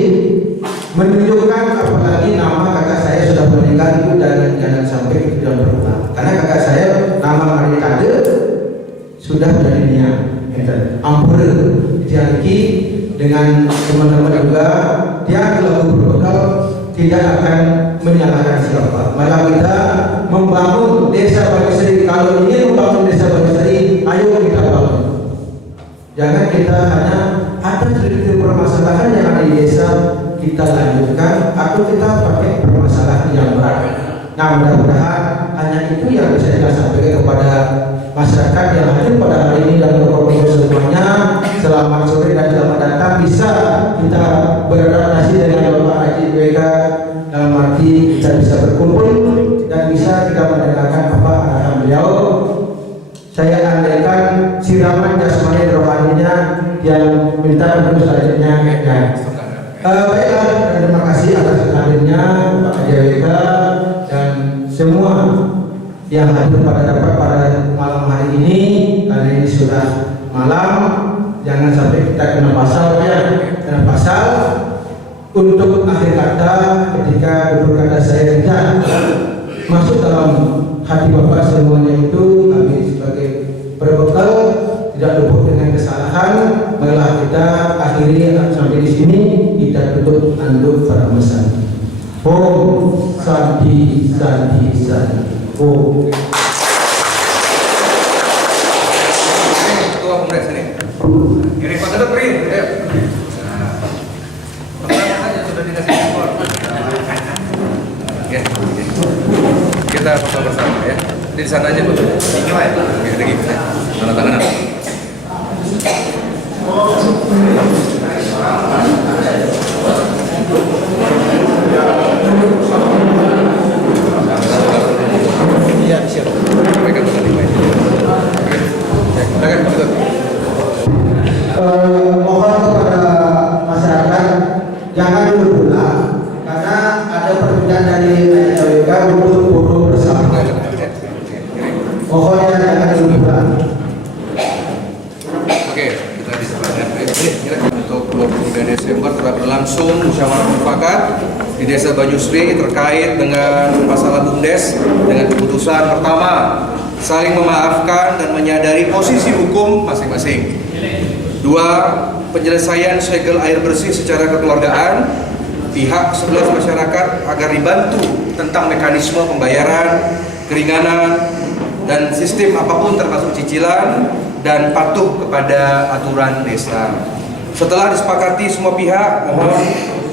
menunjukkan apalagi nama kakak saya sudah meninggal itu jangan sampai itu tidak berulang. Karena kakak saya nama Mari Tade sudah menjadi niat. Ampun jadi dengan teman-teman juga dia selalu berbekal tidak akan menyalahkan siapa. Malah kita membangun desa Bagasari. Kalau ingin membangun desa Bagasari, ayo kita bangun. Jangan kita hanya ada sedikit permasalahan yang ada di desa kita lanjutkan atau kita pakai permasalahan yang berat. Nah, mudah-mudahan hanya itu yang bisa kita sampaikan kepada masyarakat yang hadir pada hari ini dan berkomunikasi semuanya. Selamat sore dan selamat datang. Bisa kita beradaptasi dengan Bapak Haji BK dalam arti kita bisa berkumpul dan bisa kita mendengarkan apa arahan beliau. Saya andaikan siraman jasmani rohaninya yang minta untuk selanjutnya. Baiklah, terima kasih atas hadirnya Pak Haji BK dan semua yang hadir pada malam hari ini. Karena ini sudah malam, jangan sampai kita kena pasal kena pasal. Untuk akhir kata ketika berkata saya tidak masuk dalam hati Bapak semuanya itu kami sebagai berbekal tidak luput dengan kesalahan. Malah kita akhiri sampai di sini kita tutup anduk para mesan. Om Santi. Om. Ketua Kongres ini. Ini Pak Gatot beri. Sudah dikasih support. Kita foto bersama ya. Di sana aja Pak. Ini ya. Oke, ada gitu. Tanda tangan. Iya, siap. Mereka bukan lima ini. Oke. Silakan Pak Gatot. Mohon kepada masyarakat jangan dulu pulang karena ada permintaan dari NJWK untuk foto bersama. Pokoknya jangan dulu pulang. Oke, kita bisa banyak. Untuk 23 Desember telah berlangsung musyawarah mufakat di Desa Banyusri terkait dengan masalah BUMDes dengan keputusan pertama, saling memaafkan dan menyadari posisi hukum masing-masing. Dua, penyelesaian segel air bersih secara kekeluargaan, pihak sebelah masyarakat agar dibantu tentang mekanisme pembayaran, keringanan, dan sistem apapun termasuk cicilan dan patuh kepada aturan desa. Setelah disepakati semua pihak, mohon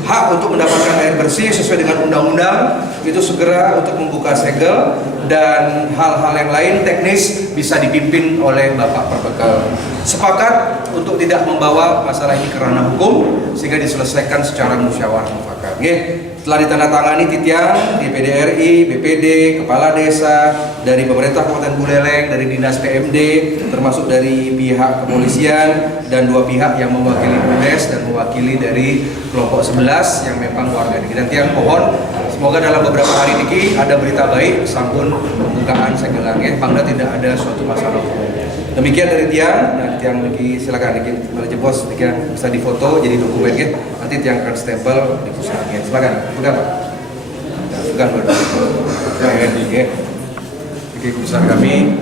hak untuk mendapatkan air bersih sesuai dengan undang-undang itu segera untuk membuka segel, dan hal-hal yang lain teknis bisa dipimpin oleh Bapak Perbekal. Sepakat untuk tidak membawa masalah ini ke ranah hukum sehingga diselesaikan secara musyawarah mufakat. Telah ditandatangani titian di PDRI, BPD, Kepala Desa, dari pemerintah Kabupaten Buleleng, dari Dinas PMD, termasuk dari pihak kepolisian, dan dua pihak yang mewakili BUMDes dan mewakili dari kelompok 11 yang memang warga ini. Dan yang pohon, semoga dalam beberapa hari ini ada berita baik sampun pembukaan segelang. Pangda tidak ada suatu masalah. Demikian dari Tiang. Nah, Tiang lagi silakan dikit menuju bos, Tiang bisa difoto jadi dokumen gitu. Nanti Tiang akan stempel di pusat. Silakan, pegang Pak. Nah, pegang berdua. Ya, oke, keputusan kami